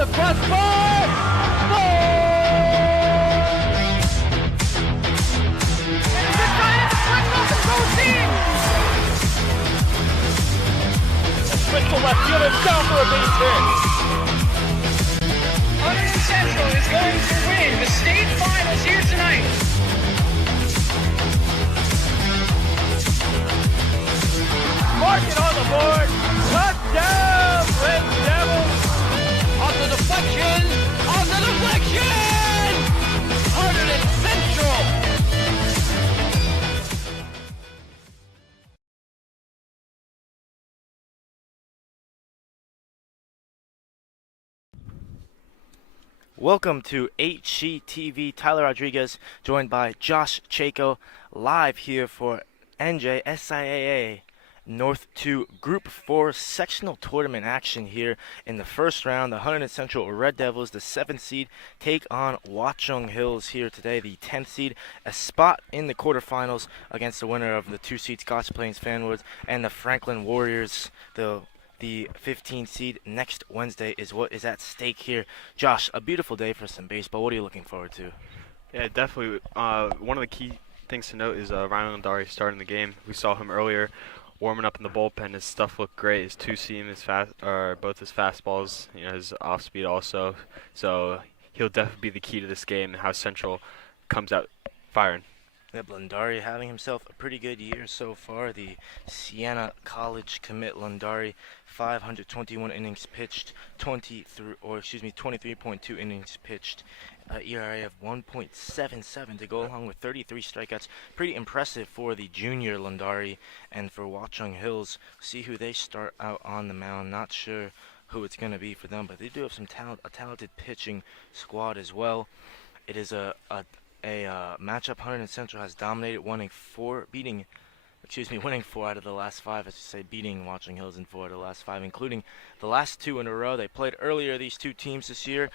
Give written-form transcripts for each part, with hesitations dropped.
the crossbar! Crystal left field is down for a base hit. Hunterdon Central is going to win the state finals here tonight. Mark it on the board. Touchdown, Red Devils. On the deflection. On the deflection. Hunterdon Central. Welcome to HGTV. Tyler Rodriguez, joined by Josh Chaco, live here for NJSIAA North 2 Group 4 sectional tournament action here in the first round. The Hunterdon Central Red Devils, the 7th seed, take on Watchung Hills here today, the 10th seed, a spot in the quarterfinals against the winner of the 2 seed Scotch Plains Fanwoods and the Franklin Warriors. The 15 seed next Wednesday is what is at stake here. Josh, a beautiful day for some baseball. What are you looking forward to? Yeah, definitely. One of the key things to note is Ryan Landari starting the game. We saw him earlier warming up in the bullpen. His stuff looked great. His two-seam, both his fastballs, his off-speed also. So he'll definitely be the key to this game and how Central comes out firing. Yep, Landari having himself a pretty good year so far. The Siena College commit Landari, 521 innings pitched, 23.2 innings pitched, ERA of 1.77 to go along with 33 strikeouts. Pretty impressive for the junior Landari, and for Watchung Hills. See who they start out on the mound. Not sure who it's going to be for them, but they do have a talented pitching squad as well. It is a matchup Hunterdon Central has dominated, winning 4 out of the last 5, as you say, beating Watchung Hills in 4 out of the last 5, including the last 2 in a row. They played earlier, these 2 teams this year,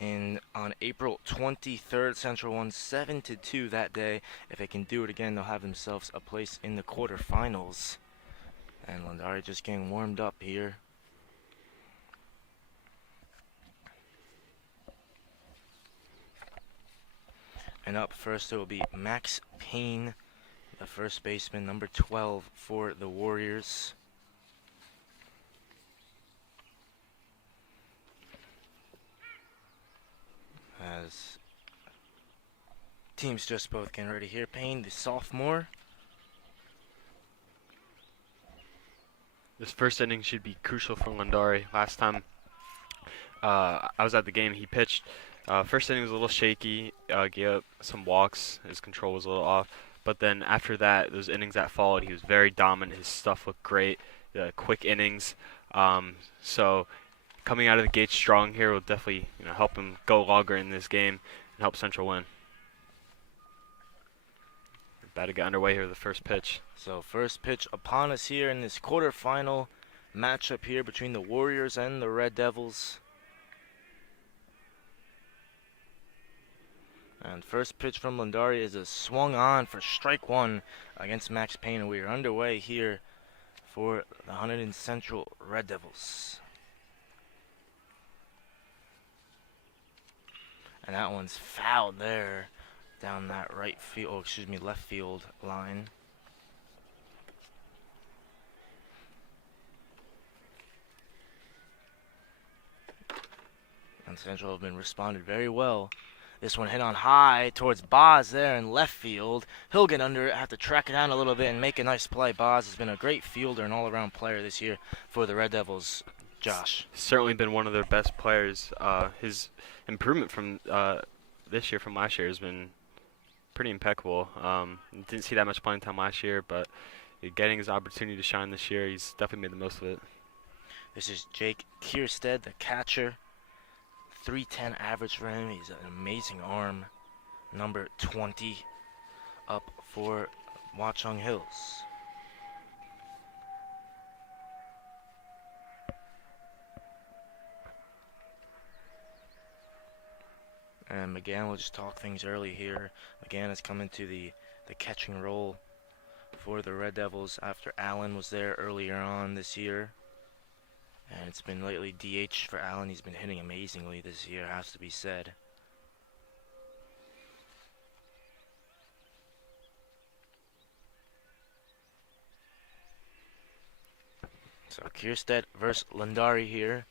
on April 23rd. Central won 7-2 that day. If they can do it again, they'll have themselves a place in the quarterfinals. And Landari just getting warmed up here. And up first, it will be Max Payne, the first baseman, number 12 for the Warriors. As teams just both getting ready here. Payne, the sophomore. This first inning should be crucial for Landari. Last time I was at the game, he pitched. First inning was a little shaky, gave up some walks, his control was a little off, but then after that, those innings that followed, he was very dominant, his stuff looked great, quick innings, so coming out of the gate strong here will definitely help him go longer in this game and help Central win. About to get underway here with the first pitch. So first pitch upon us here in this quarterfinal matchup here between the Warriors and the Red Devils. And first pitch from Landari is a swung on for strike 1 against Max Payne. We are underway here for the Hunterdon Central Red Devils. And that one's fouled there down that left field line. And Central have been responded very well. This one hit on high towards Boz there in left field. He'll get under it, have to track it down a little bit and make a nice play. Boz has been a great fielder and all-around player this year for the Red Devils. Josh. Certainly been one of their best players. His improvement from this year from last year has been pretty impeccable. Didn't see that much playing time last year, but getting his opportunity to shine this year, he's definitely made the most of it. This is Jake Kierstead, the catcher. 310 average for him. He's an amazing arm. Number 20 up for Watchung Hills. And McGann will just talk things early here. McGann has come into the catching role for the Red Devils after Allen was there earlier on this year. And it's been lately DH for Allen. He's been hitting amazingly this year, has to be said. So Kierstead versus Lundari here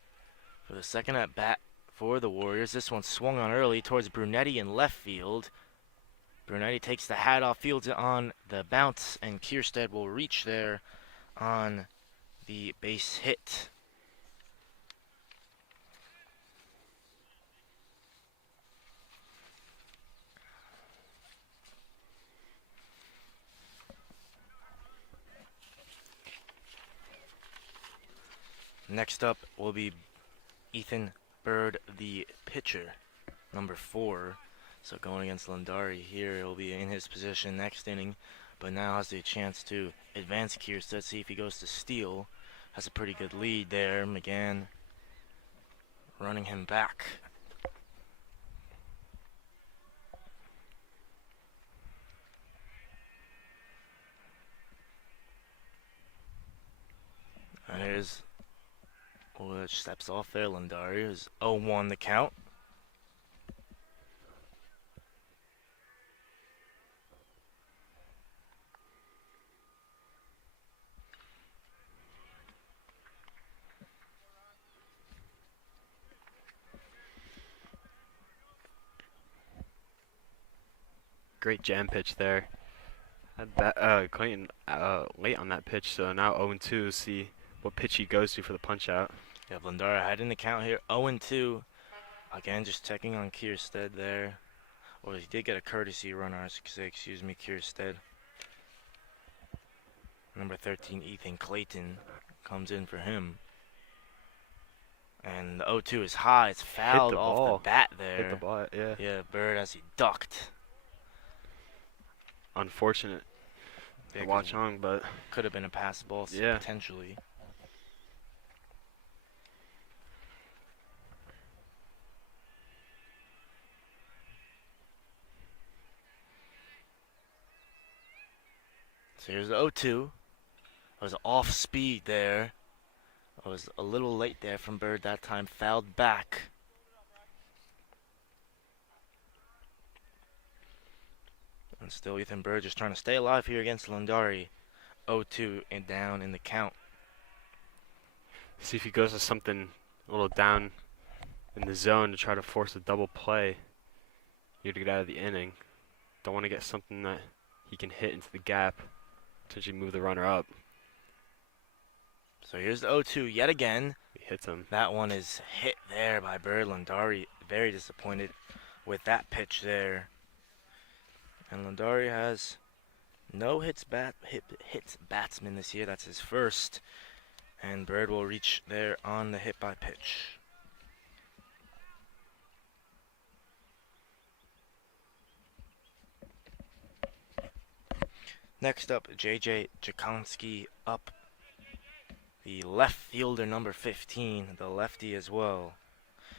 for the second at bat for the Warriors. This one swung on early towards Brunetti in left field. Brunetti takes the hat off, fields it on the bounce, and Kierstead will reach there on the base hit. Next up will be Ethan Bird, the pitcher, number 4. So going against Lundari here, he'll be in his position next inning, but now has the chance to advance Kierstead, see if he goes to steal. Has a pretty good lead there. McGann running him back. And here's which steps off there. Lundari is 0-1 the count. Great jam pitch there. Clayton late on that pitch, so now 0-2. See what pitch he goes to for the punch out. Yeah, Lundari ahead in the count here, 0-2. Again, just checking on Kierstead there. Well, he did get a courtesy runner, I should say, excuse me, Kierstead. Number 13, Ethan Clayton, comes in for him. And the 0-2 is high. It's fouled off the bat there. Hit the ball, yeah. Yeah, Bird as he ducked. Unfortunate. Yeah, Watchung, but could have been a pass ball, yeah, potentially. So here's the 0-2. It was off speed there. I was a little late there from Bird that time. Fouled back. And still Ethan Bird just trying to stay alive here against Lundari. 0-2 and down in the count. See if he goes to something a little down in the zone to try to force a double play here to get out of the inning. Don't want to get something that he can hit into the gap, potentially move the runner up. So here's the 0-2 yet again. He hits him. That one is hit there by Bird. Lundari very disappointed with that pitch there. And Lundari has no hits batsman this year. That's his first. And Bird will reach there on the hit by pitch. Next up, JJ Jakonski up. The left fielder, number 15, the lefty as well.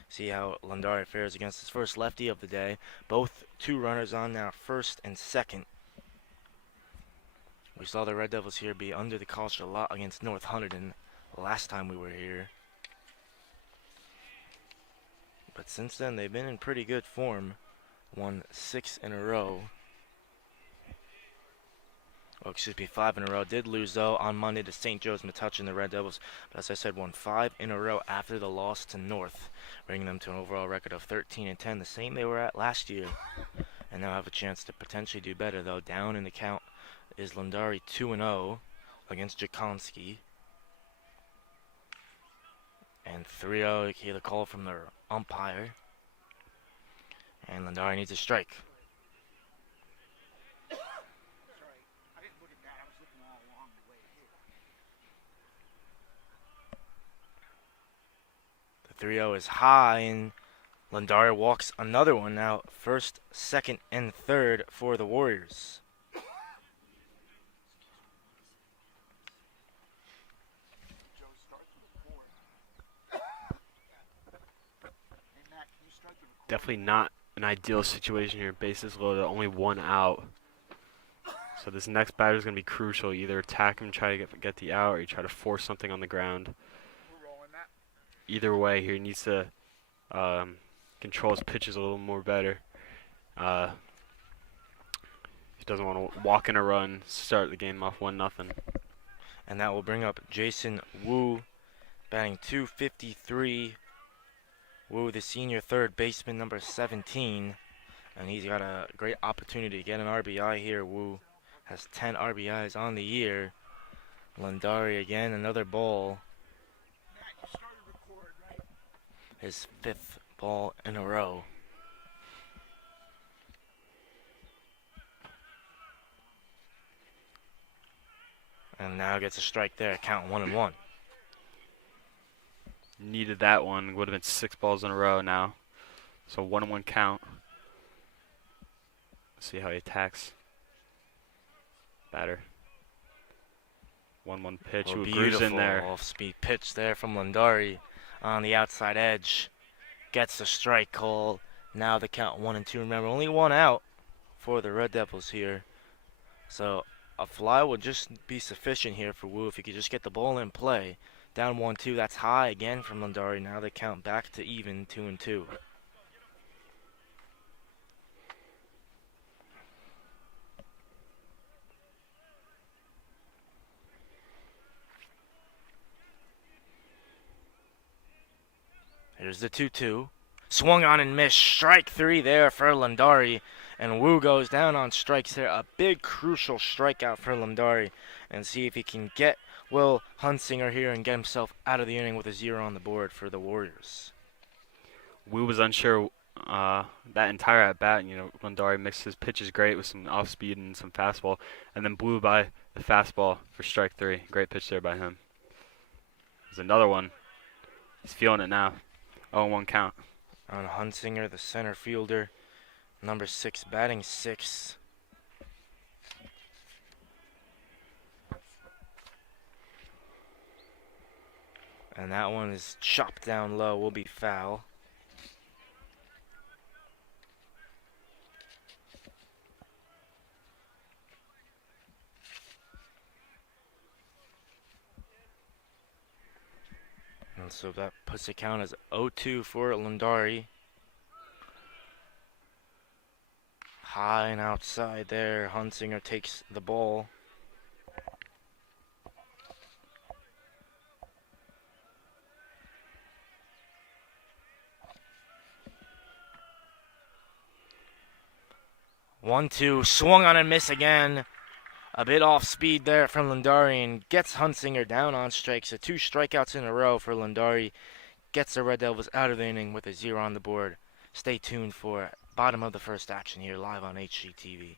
See how Lundari fares against his first lefty of the day. Both 2 runners on now, first and second. We saw the Red Devils here be under the cosh a lot against North Hunterdon last time we were here. But since then, they've been in pretty good form. Won 6 in a row. Oh, excuse me, 5 in a row. Did lose, though, on Monday to St. Joe's Metuchen, the Red Devils. But as I said, won 5 in a row after the loss to North, bringing them to an overall record of 13-10, the same they were at last year. And now have a chance to potentially do better, though. Down in the count is Lundari 2-0 against Jakonski. And 3-0, you hear the call from the umpire. And Lundari needs a strike. The 3-0 is high, and Lundari walks another one now. First, second, and third for the Warriors. Definitely not an ideal situation here. Bases loaded, only 1 out. So this next batter is going to be crucial. Either attack him, try to get the out, or you try to force something on the ground. either way here. He needs to control his pitches a little more better. He doesn't want to walk in a run, start the game off 1-0. And that will bring up Jason Wu, batting .253. Wu, the senior third baseman, number 17. And he's got a great opportunity to get an RBI here. Wu has 10 RBIs on the year. Lundari again, another ball. His 5th ball in a row. And now gets a strike there, count 1-1. Needed that one. Would have been 6 balls in a row now. So 1-1 count. See how he attacks. Batter. 1-1 pitch. Ooh, grooves in there. Off-speed pitch there from Lundari on the outside edge. Gets the strike call. Now the count 1-2. Remember, only 1 out for the Red Devils here. So a fly would just be sufficient here for Wu if he could just get the ball in play. Down 1-2. That's high again from Lundari. Now they count back to even 2-2. Here's the 2-2. Swung on and missed. Strike 3 there for Lundari. And Wu goes down on strikes there. A big crucial strikeout for Lundari. And see if he can get Will Hunsinger here and get himself out of the inning with a 0 on the board for the Warriors. Wu was unsure that entire at bat. You know, Lundari mixed his pitches great with some off speed and some fastball, and then blew by the fastball for strike 3. Great pitch there by him. There's another one. He's feeling it now. 0-1 count. On Hunsinger, the center fielder, number 6, batting 6. And that one is chopped down low, will be foul. And so that puts the count as 0-2 for Lundari. High and outside there. Hunsinger takes the ball. One, two, swung on and miss again. A bit off speed there from Lundari and gets Hunsinger down on strikes. So 2 strikeouts in a row for Lundari. Gets the Red Devils out of the inning with a 0 on the board. Stay tuned for bottom of the first action here live on HGTV.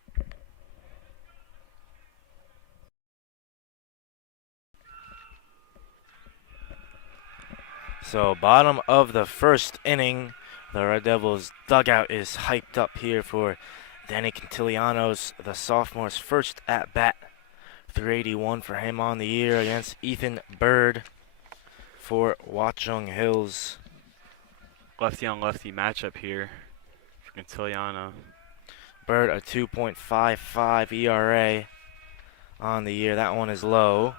So bottom of the first inning. The Red Devils dugout is hyped up here for Danny Cantiliano's, the sophomore's first at-bat. 381 for him on the year against Ethan Bird for Watchung Hills. Lefty on lefty matchup here for Cantiliano. Bird a 2.55 ERA on the year. That one is low.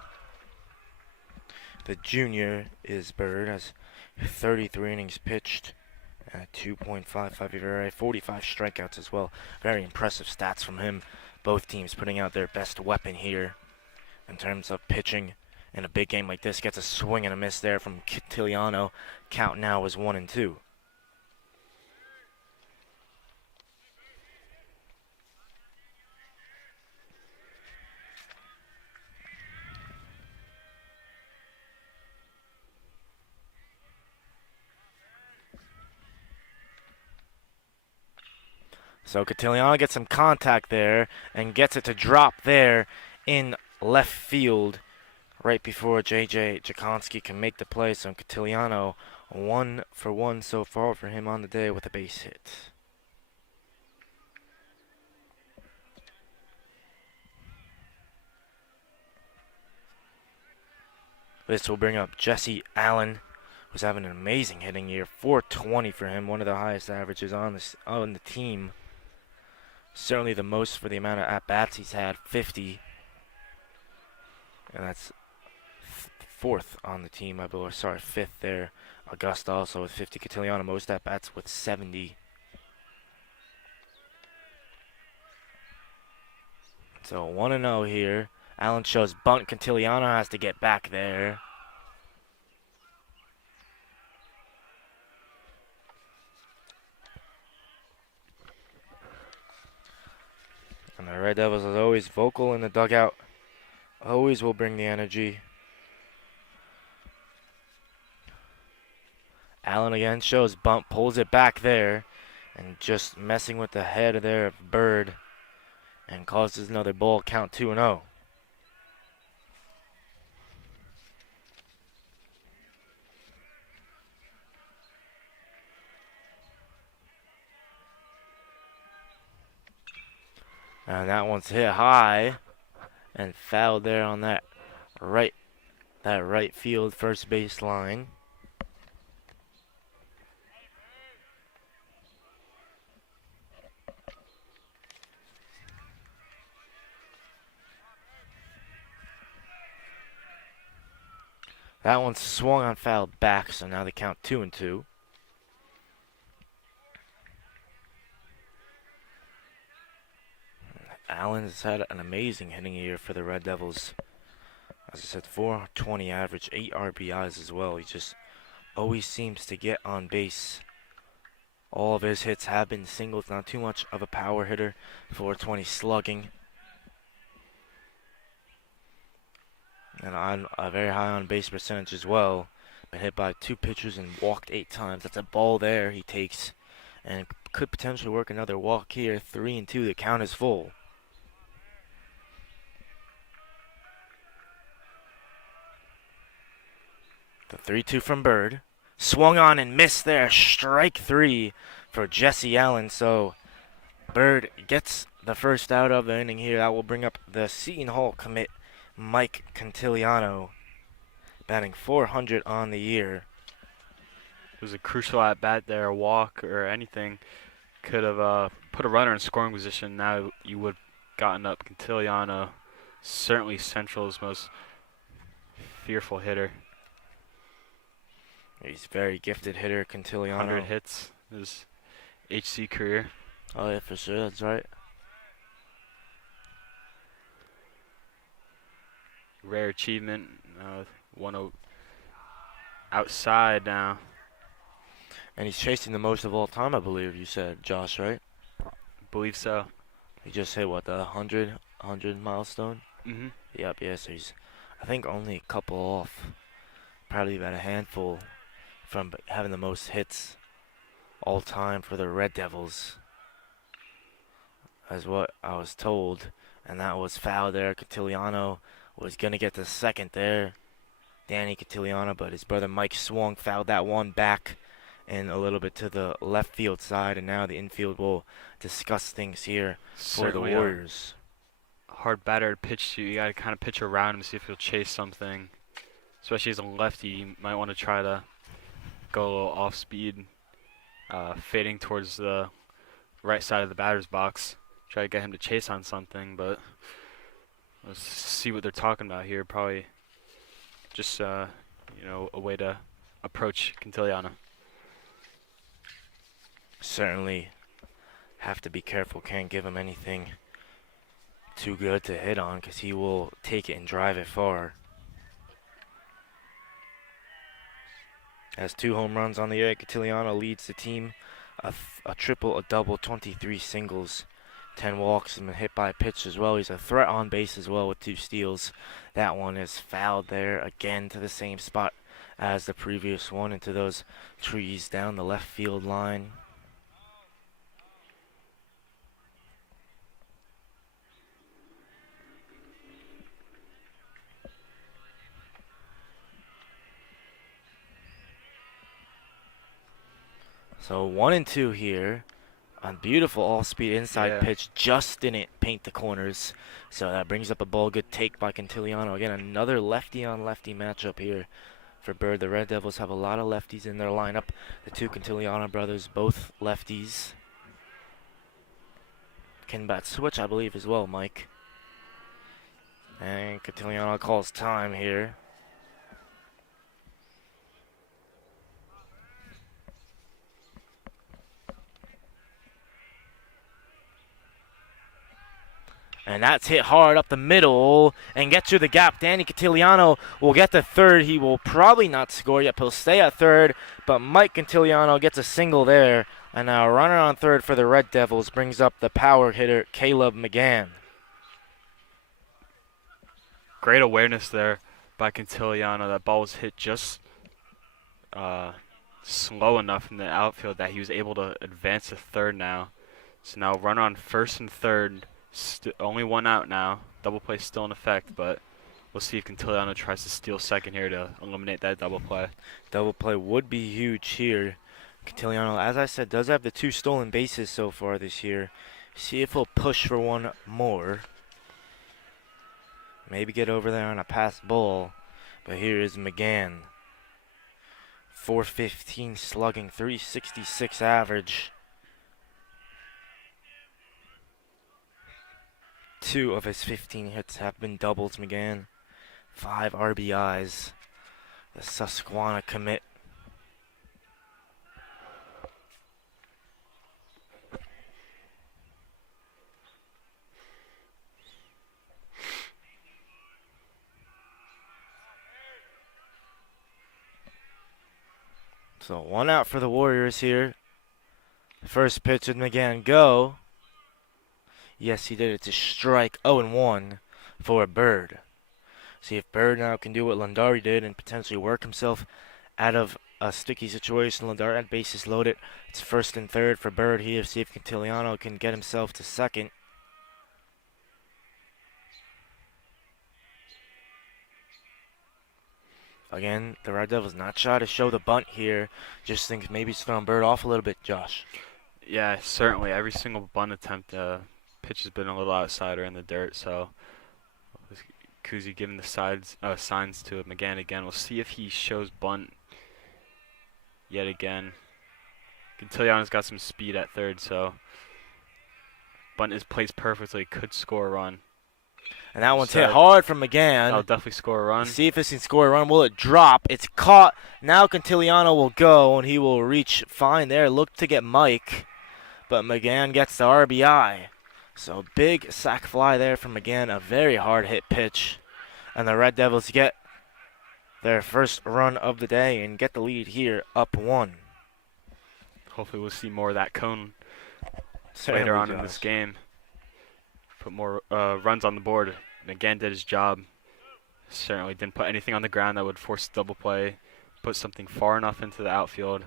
The junior is Bird, has 33 innings pitched. 2.55 ERA, 45 strikeouts as well. Very impressive stats from him. Both teams putting out their best weapon here in terms of pitching. In a big game like this, gets a swing and a miss there from Cantiliano. Count now is 1-2. So Cantiliano gets some contact there and gets it to drop there in left field right before J.J. Jakonski can make the play. So Cantiliano 1 for 1 so far for him on the day with a base hit. This will bring up Jesse Allen, who's having an amazing hitting year. 420 for him, one of the highest averages on the team. Certainly the most for the amount of at-bats he's had, 50. And that's 4th on the team, I believe. Sorry, 5th there Augusta also with 50. Catiliano most at bats with 70. So 1-0 here. Allen shows bunt. Catiliano has to get back there. And the Red Devils is always vocal in the dugout. Always will bring the energy. Allen again shows bunt, pulls it back there, and just messing with the head there of Bird, and causes another ball, count 2-0. And that one's hit high and fouled there on that right field first base line. That one swung on fouled back, so now they count 2-2. Allen has had an amazing hitting year for the Red Devils. As I said, 420 average, 8 RBIs as well. He just always seems to get on base. All of his hits have been singles, not too much of a power hitter. 420 slugging. And on a very high on base percentage as well. Been hit by 2 pitchers and walked 8 times. That's a ball there he takes. And could potentially work another walk here. 3-2, the count is full. The 3-2 from Bird. Swung on and missed there. Strike 3 for Jesse Allen. So Bird gets the first out of the inning here. That will bring up the Seton Hall commit, Mike Cantiliano, batting .400 on the year. It was a crucial at bat there, a walk or anything could have put a runner in scoring position. Now you would have gotten up Cantiliano, certainly Central's most fearful hitter. He's a very gifted hitter, Cantiliano. 100 hits his HC career. Oh yeah, for sure, that's right. Rare achievement. 1-0 outside now. And he's chasing the most of all time, I believe you said, Josh, right? Believe so. He just hit, what, the 100 milestone? Mm-hmm. Yep, yeah, so he's, I think, only a couple off. Probably about a handful from having the most hits all time for the Red Devils. As what I was told. And that was foul there. Cantiliano was going to get the second there. Danny Cantiliano, but his brother Mike swung, fouled that one back and a little bit to the left field side. And now the infield will discuss things here for the Warriors. Hard batter to pitch to. You got to kind of pitch around him to see if he'll chase something. Especially as a lefty, you might want to try to go a little off speed, fading towards the right side of the batter's box. Try to get him to chase on something, but let's see what they're talking about here. Probably just, a way to approach Cantiliano. Certainly have to be careful. Can't give him anything too good to hit on because he will take it and drive it far. Has 2 home runs on the year. Cantiliano leads the team. A triple, a double, 23 singles, 10 walks, and been hit by a pitch as well. He's a threat on base as well with 2 steals. That one is fouled there again to the same spot as the previous one, into those trees down the left field line. So 1-2 here. A beautiful all-speed inside pitch, just didn't paint the corners. So that brings up a ball. Good take by Cantiliano. Again, another lefty-on-lefty matchup here for Bird. The Red Devils have a lot of lefties in their lineup. The 2 Cantiliano brothers, both lefties. Can bat switch, I believe, as well, Mike. And Cantiliano calls time here. And that's hit hard up the middle and get through the gap. Danny Cantiliano will get to third. He will probably not score yet. He'll stay at third, but Mike Cantiliano gets a single there. And now a runner on third for the Red Devils brings up the power hitter, Caleb McGann. Great awareness there by Cantiliano. That ball was hit just slow enough in the outfield that he was able to advance to third now. So now runner on first and third. Only one out now. Double play still in effect, but we'll see if Cantiliano tries to steal second here to eliminate that double play. Double play would be huge here. Cantiliano, as I said, does have the 2 stolen bases so far this year. See if he'll push for one more. Maybe get over there on a pass ball. But here is McGann. 415 slugging, 366 average. 2 of his 15 hits have been doubles, McGann. 5 RBIs. The Susquehanna commit. So 1 out for the Warriors here. First pitch with McGann, go. Yes, he did. It's a strike. 0-1 for Bird. See if Bird now can do what Lundari did and potentially work himself out of a sticky situation. Lundari at bases loaded. It's first and third for Bird here. See if Cantiliano can get himself to second. Again, the Red Devils not shy to show the bunt here. Just think maybe it's throwing Bird off a little bit, Josh. Yeah, certainly. Every single bunt attempt, pitch has been a little outside or in the dirt, so Kuzi giving the signs to McGann again. We'll see if he shows bunt yet again. Cantiliano's got some speed at third, so bunt is placed perfectly, could score a run. And that one's hit hard from McGann. I'll definitely score a run. See if this can score a run. Will it drop? It's caught. Now Cantiliano will go, and he will reach fine there. Look to get Mike, but McGann gets the RBI. So big sac fly there from McGann. A very hard hit pitch. And the Red Devils get their first run of the day and get the lead here, up 1. Hopefully we'll see more of that cone Certainly later on does. in this game. Put more runs on the board. McGann did his job. Certainly didn't put anything on the ground that would force double play. Put something far enough into the outfield.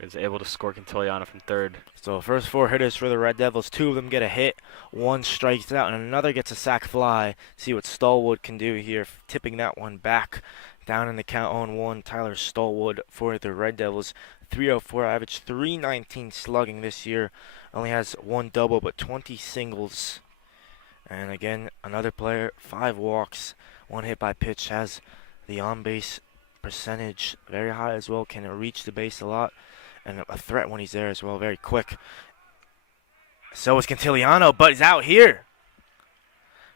Was able to score Cantiliano from third. So first 4 hitters for the Red Devils. 2 of them get a hit. 1 strikes out, and another gets a sac fly. See what Stallwood can do here, tipping that one back. Down in the count on 1, Tyler Stallwood for the Red Devils. 304 average, 319 slugging this year. Only has 1 double, but 20 singles. And again, another player, 5 walks, 1 hit by pitch, has the on-base percentage very high as well, can reach the base a lot, and a threat when he's there as well, very quick. So is Cantiliano, but he's out here.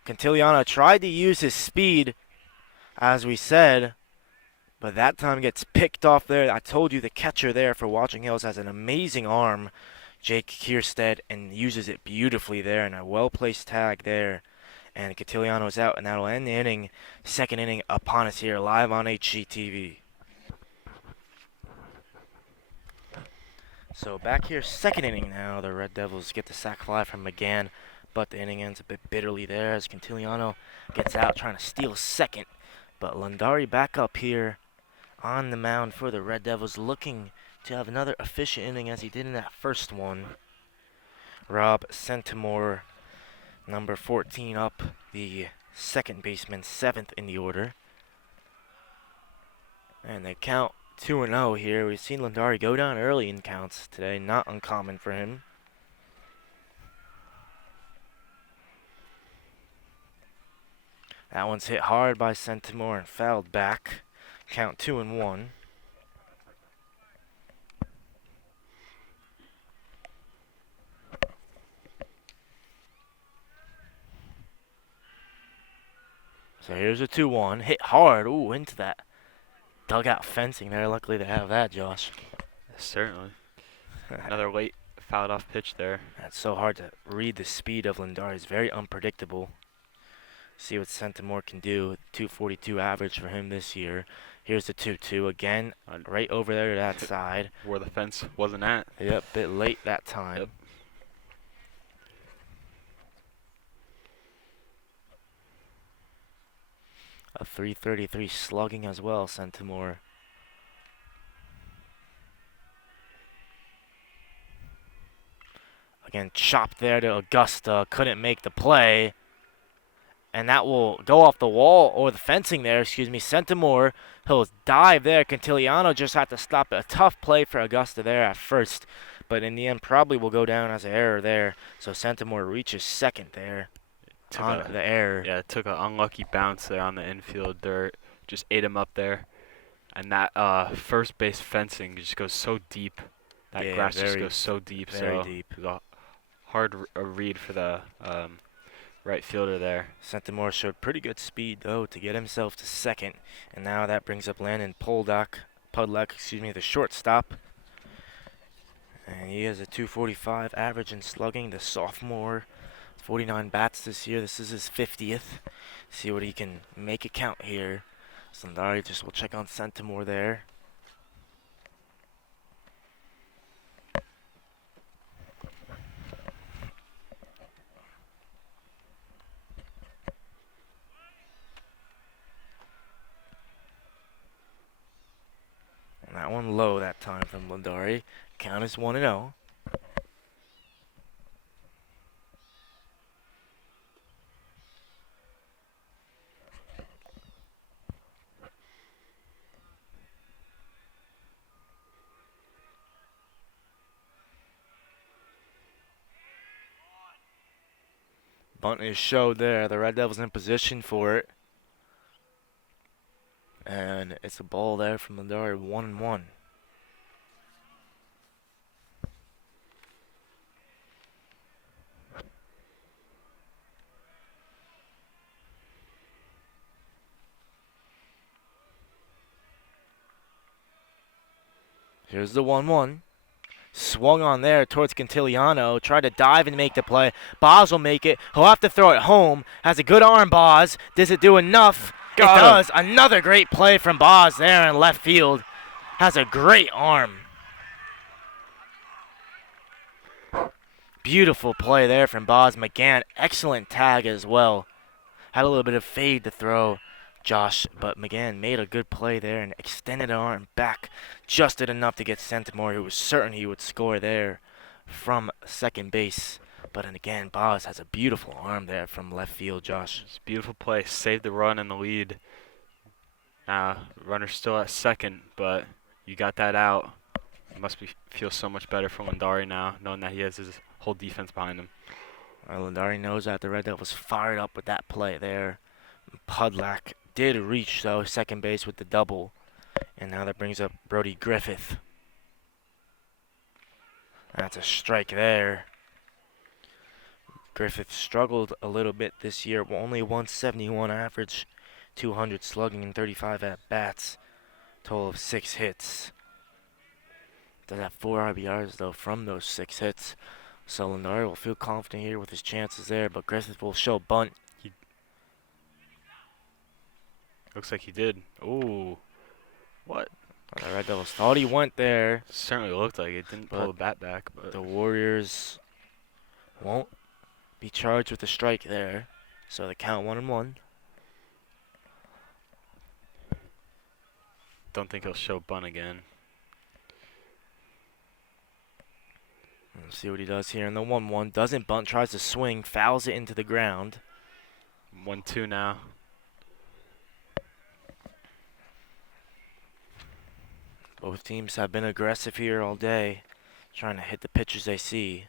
Cantiliano tried to use his speed, as we said, but that time gets picked off there. I told you the catcher there for Watchung Hills has an amazing arm, Jake Kierstead, and uses it beautifully there, and a well-placed tag there. And Cantiliano's out, and that'll end the inning. Second inning upon us here, live on HGTV. So back here, second inning now. The Red Devils get the sac fly from McGann, but the inning ends a bit bitterly there as Cantiliano gets out trying to steal second. But Lundari back up here on the mound for the Red Devils, looking to have another efficient inning as he did in that first one. Rob Centimore, number 14, up, the second baseman, 7th in the order. And they count 2-0 here. We've seen Lundari go down early in counts today, not uncommon for him. That one's hit hard by Centimore and fouled back. Count 2-1. So here's a 2-1. Hit hard. Ooh, into that dugout fencing there. Luckily they have that, Josh. Certainly. Another late fouled off pitch there. That's so hard to read the speed of Lindari. It's very unpredictable. See what Centimore can do. 242 average for him this year. Here's the 2-2 again, right over there to that side. Where the fence wasn't at. Yep, bit late that time. Yep. A 333 slugging as well, Centimore. Again, chopped there to Augusta. Couldn't make the play. And that will go off the wall, or the fencing there, excuse me. Centimore, he'll dive there. Cantiliano just had to stop a tough play for Augusta there at first. But in the end, probably will go down as an error there. So Centimore reaches second there on the error. Yeah, it took an unlucky bounce there on the infield dirt. Just ate him up there. And that first base fencing just goes so deep. That grass just goes so deep. Very deep. It was a hard read for the right fielder there. Centimore showed pretty good speed, though, to get himself to second. And now that brings up Landon Pudlak, the shortstop. And he has a 245 average in slugging, the sophomore. 49 bats this year. This is his 50th. See what he can make it count here. Lindari just will check on Centimore there. And that one low that time from Lindari. Count is 1-0. Bunt is showed there. The Red Devils in position for it. And it's a ball there from Lindari, 1-1. Here's the 1-1. Swung on there towards Cantiliano. Tried to dive and make the play. Boz will make it. He'll have to throw it home. Has a good arm, Boz. Does it do enough? It does. Another great play from Boz there in left field. Has a great arm. Beautiful play there from Boz. McGann, excellent tag as well. Had a little bit of fade to throw, Josh, but McGann made a good play there and extended an arm back. Just did enough to get Centimore, who was certain he would score there from second base. But and again, Boz has a beautiful arm there from left field, Josh. It's a beautiful play. Saved the run and the lead. Runner's still at second, but you got that out. It must feel so much better for Lindari now, knowing that he has his whole defense behind him. Lindari knows that the Red Devils fired up with that play there. Pudlak did reach, though, second base with the double. And now that brings up Brody Griffith. That's a strike there. Griffith struggled a little bit this year. Only 171 average, 200 slugging, and 35 at-bats. Total of 6 hits. Does have 4 RBIs, though, from those 6 hits. So Lindari will feel confident here with his chances there, but Griffith will show bunt. Looks like he did. Ooh. What? The Red Devils thought he went there. Certainly looked like it. Didn't pull the bat back. But the Warriors won't be charged with a strike there. So the count 1-1. Don't think he'll show bunt again. Let's see what he does here in the 1-1. Doesn't bunt, tries to swing, fouls it into the ground. 1-2 now. Both teams have been aggressive here all day, trying to hit the pitches they see.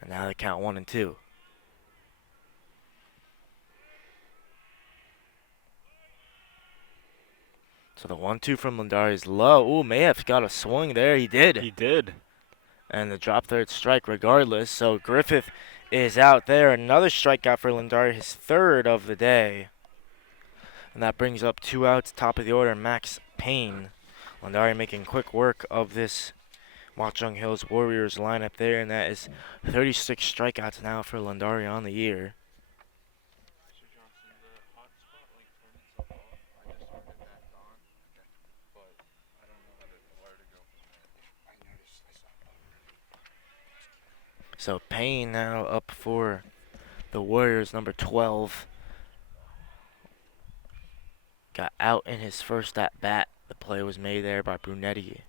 And now they count 1-2. So the 1-2 from Lindari is low. Ooh, may have got a swing there. He did. He did. And the drop third strike regardless. So Griffith is out there. Another strikeout for Lindari, his third of the day. And that brings up 2 outs, top of the order, Max Payne. Lundari making quick work of this Watchung Hills Warriors lineup there, and that is 36 strikeouts now for Lundari on the year. So Payne now up for the Warriors, number 12. Got out in his first at bat. The play was made there by Brunetti,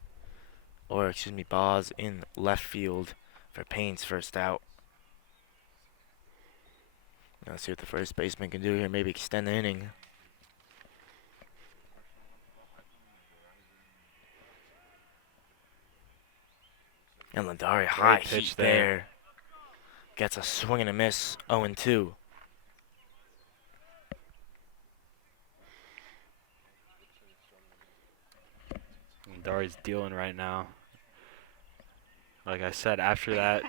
or excuse me, Boz in left field for Payne's first out. Let's see what the first baseman can do here. Maybe extend the inning. And Lundari high pitch heat there. Gets a swing and a miss. 0-2. Dari's dealing right now. Like I said, after that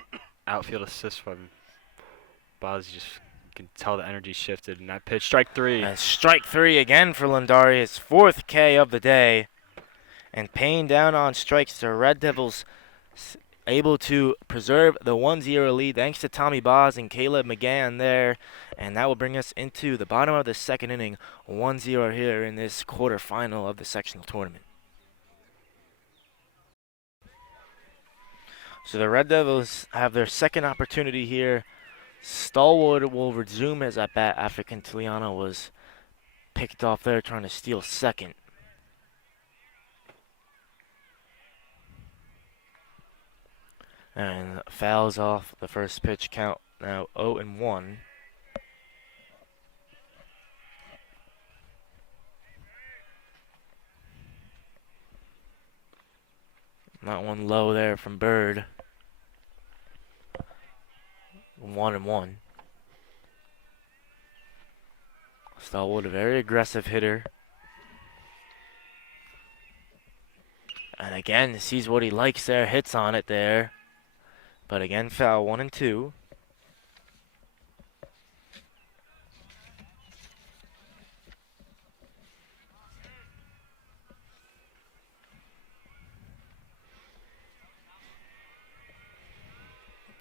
outfield assist from Boz, you just can tell the energy shifted. And that pitch, strike 3. And strike 3 again for Lundari. His 4th K of the day. And Payne down on strikes. The Red Devils able to preserve the 1-0 lead thanks to Tommy Boz and Caleb McGann there. And that will bring us into the bottom of the second inning. 1-0 here in this quarterfinal of the sectional tournament. So the Red Devils have their second opportunity here. Stallwood will resume his at-bat after Quintiliano was picked off there trying to steal second. And fouls off the first pitch, count now 0-1. That one low there from Bird. 1-1. Stallwood, a very aggressive hitter. And again, sees what he likes there, hits on it there. But again, foul 1-2.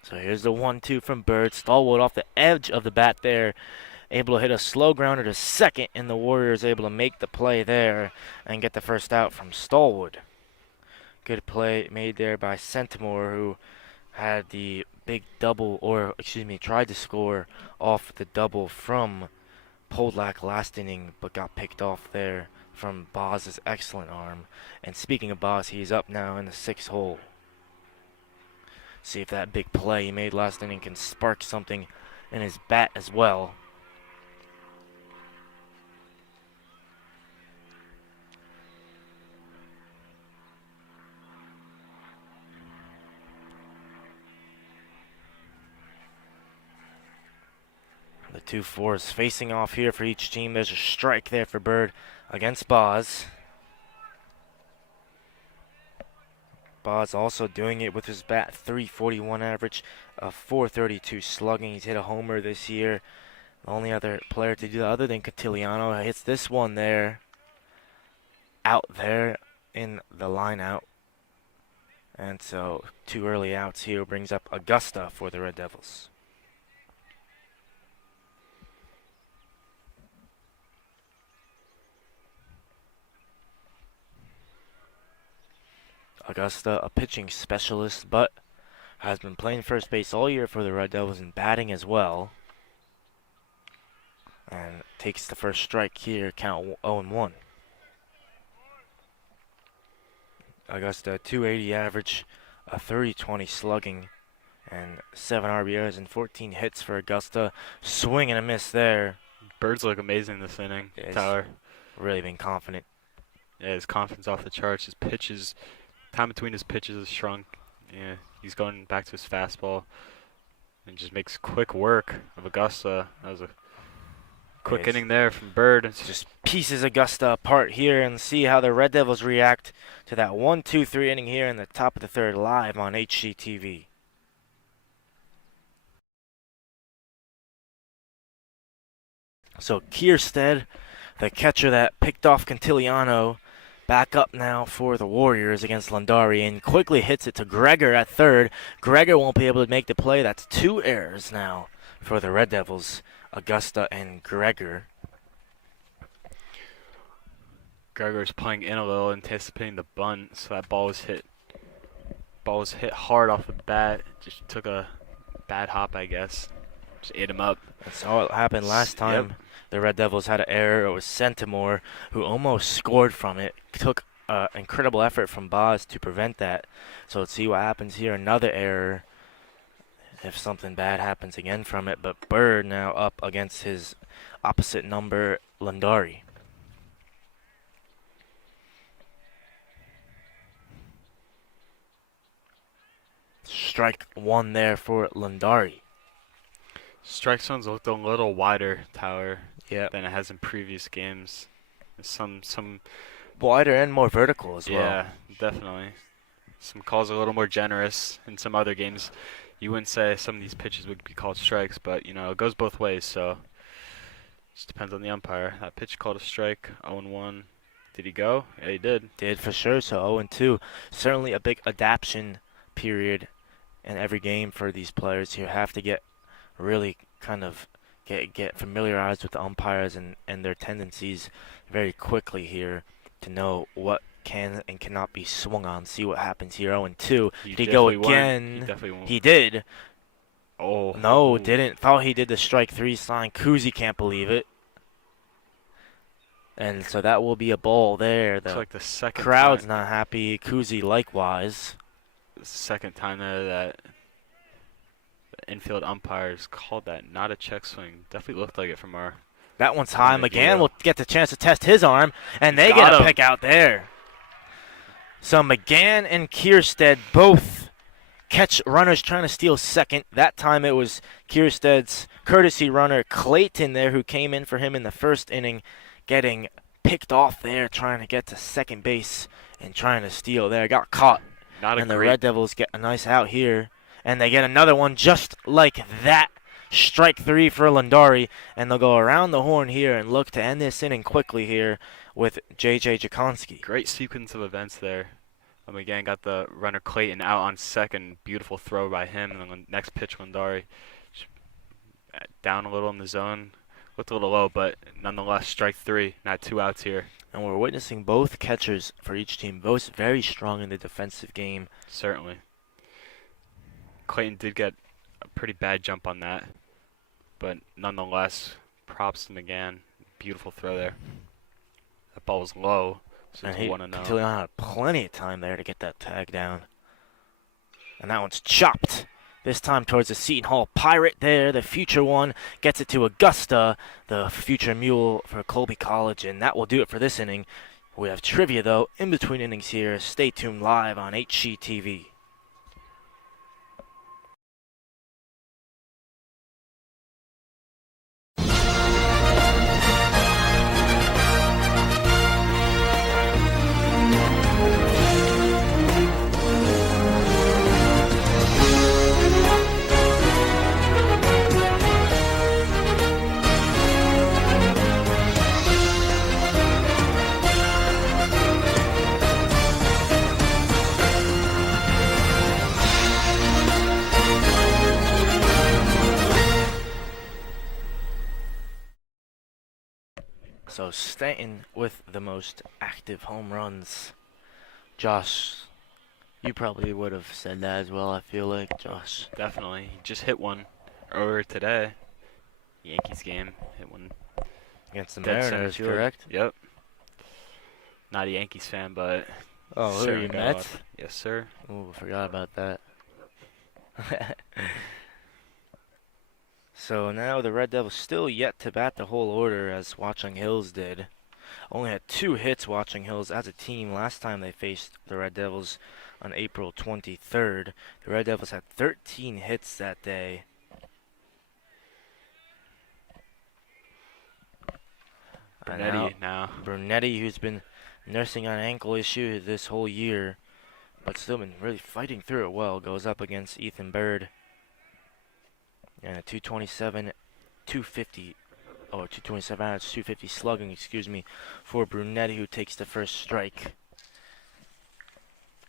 So here's the 1-2 from Bird. Stallwood off the edge of the bat there. Able to hit a slow grounder to second, and the Warriors able to make the play there and get the first out from Stallwood. Good play made there by Centimore, who had the big double, or excuse me, tried to score off the double from Podlak last inning, but got picked off there from Boz's excellent arm. And speaking of Boz, he's up now in the 6th hole. See if that big play he made last inning can spark something in his bat as well. The 2-4s facing off here for each team. There's a strike there for Bird against Boz. Boz also doing it with his bat, 341 average, a 432 slugging. He's hit a homer this year. The only other player to do that other than Quintiliano hits this one there, out there in the line out. And so 2 early outs here brings up Augusta for the Red Devils. Augusta, a pitching specialist, but has been playing first base all year for the Red Devils and batting as well. And takes the first strike here, count 0-1. Augusta, 280 average, a 320 slugging, and 7 RBIs and 14 hits for Augusta. Swing and a miss there. Birds look amazing this inning, Yes. Tyler. Really been confident. Yeah, his confidence off the charts. His pitches, time between his pitches has shrunk. Yeah, he's going back to his fastball and just makes quick work of Augusta. That was a quick Yes. inning there from Bird. Just pieces Augusta apart here and see how the Red Devils react to that 1-2-3 inning here in the top of the 3rd live on HGTV. So Kierstead, the catcher that picked off Quintiliano, Back up now for the Warriors against Lundari, and quickly hits it to Gregor at third. Gregor won't be able to make the play. That's 2 errors now for the Red Devils, Augusta and Gregor. Gregor's playing in a little, anticipating the bunt, so that ball was hit. Ball was hit hard off the bat. Just took a bad hop, I guess. Just ate him up. That's all it happened last time. Yep. The Red Devils had an error. It was Centimore who almost scored from it. Took incredible effort from Boz to prevent that. So let's see what happens here. Another error. If something bad happens again from it. But Bird now up against his opposite number, Lundari. Strike 1 there for Lundari. Strike zone's looked a little wider, Tyler, Yeah, than it has in previous games. Some wider and more vertical as well. yeah, definitely. Some calls are a little more generous. In some other games, you wouldn't say some of these pitches would be called strikes, but you know it goes both ways. So just depends on the umpire. That pitch called a strike. 0-1. Did he go? Yeah, he did. Did for sure. So 0-2. Certainly a big adaptation period in every game for these players. You have to get really kind of get familiarized with the umpires and their tendencies very quickly here to know what can and cannot be swung on. See what happens here. 0-2. He Did he go definitely won't. again? He definitely won't. He did. Oh. No, Ooh. didn't. Thought he did the strike 3 sign. Kuzi can't believe it. And so that will be a ball there. It's The like the second crowd's time, not happy. Kuzi likewise. the second time that the infield umpires called that not a check swing. Definitely looked like it from our. That one's high. Point of McGann view. will get the chance to test his arm, and they Got get a him. pick out there. So McGann and Kierstead both catch runners trying to steal second. That time it was Kierstead's courtesy runner, Clayton, there, who came in for him in the first inning, getting picked off there, trying to get to second base and trying to steal there. Got caught. Not a And the great. Red Devils get a nice out here. And they get another one just like that. Strike 3 for Lundari. And they'll go around the horn here and look to end this inning quickly here with J.J. Jakonski. Great sequence of events there. Again, got the runner Clayton out on second. Beautiful throw by him. And then next pitch, Lundari down a little in the zone. Looked a little low, but nonetheless, strike 3. Not 2 outs here. And we're witnessing both catchers for each team, both very strong in the defensive game. Certainly. Clayton did get a pretty bad jump on that. But nonetheless, props to McGann. Beautiful throw there. That ball was low. So And it's he 1-0. Cantillon had plenty of time there to get that tag down. And that one's chopped. This time towards the Seton Hall Pirate there. The future one gets it to Augusta, the future mule for Colby College. And that will do it for this inning. We have trivia, though, in between innings here. Stay tuned live on HGTV. So Stanton with the most active home runs. Josh, you probably would have said that as well, I feel like, Josh. Definitely. He just hit one earlier today. Yankees game. Hit one. Against the Dead center Mariners, field. correct? Yep. Not a Yankees fan, but Oh, who are certainly you, got Mets? off. Yes, sir. Ooh, I forgot about that. So now the Red Devils still yet to bat the whole order as Watchung Hills did. Only had 2 hits, Watchung Hills, as a team last time they faced the Red Devils on April 23rd. The Red Devils had 13 hits that day. And Bernetti now. Bernetti, who's been nursing an ankle issue this whole year, but still been really fighting through it well, goes up against Ethan Bird. And a 227, 250 227 average, 250 slugging, excuse me, for Brunetti, who takes the first strike.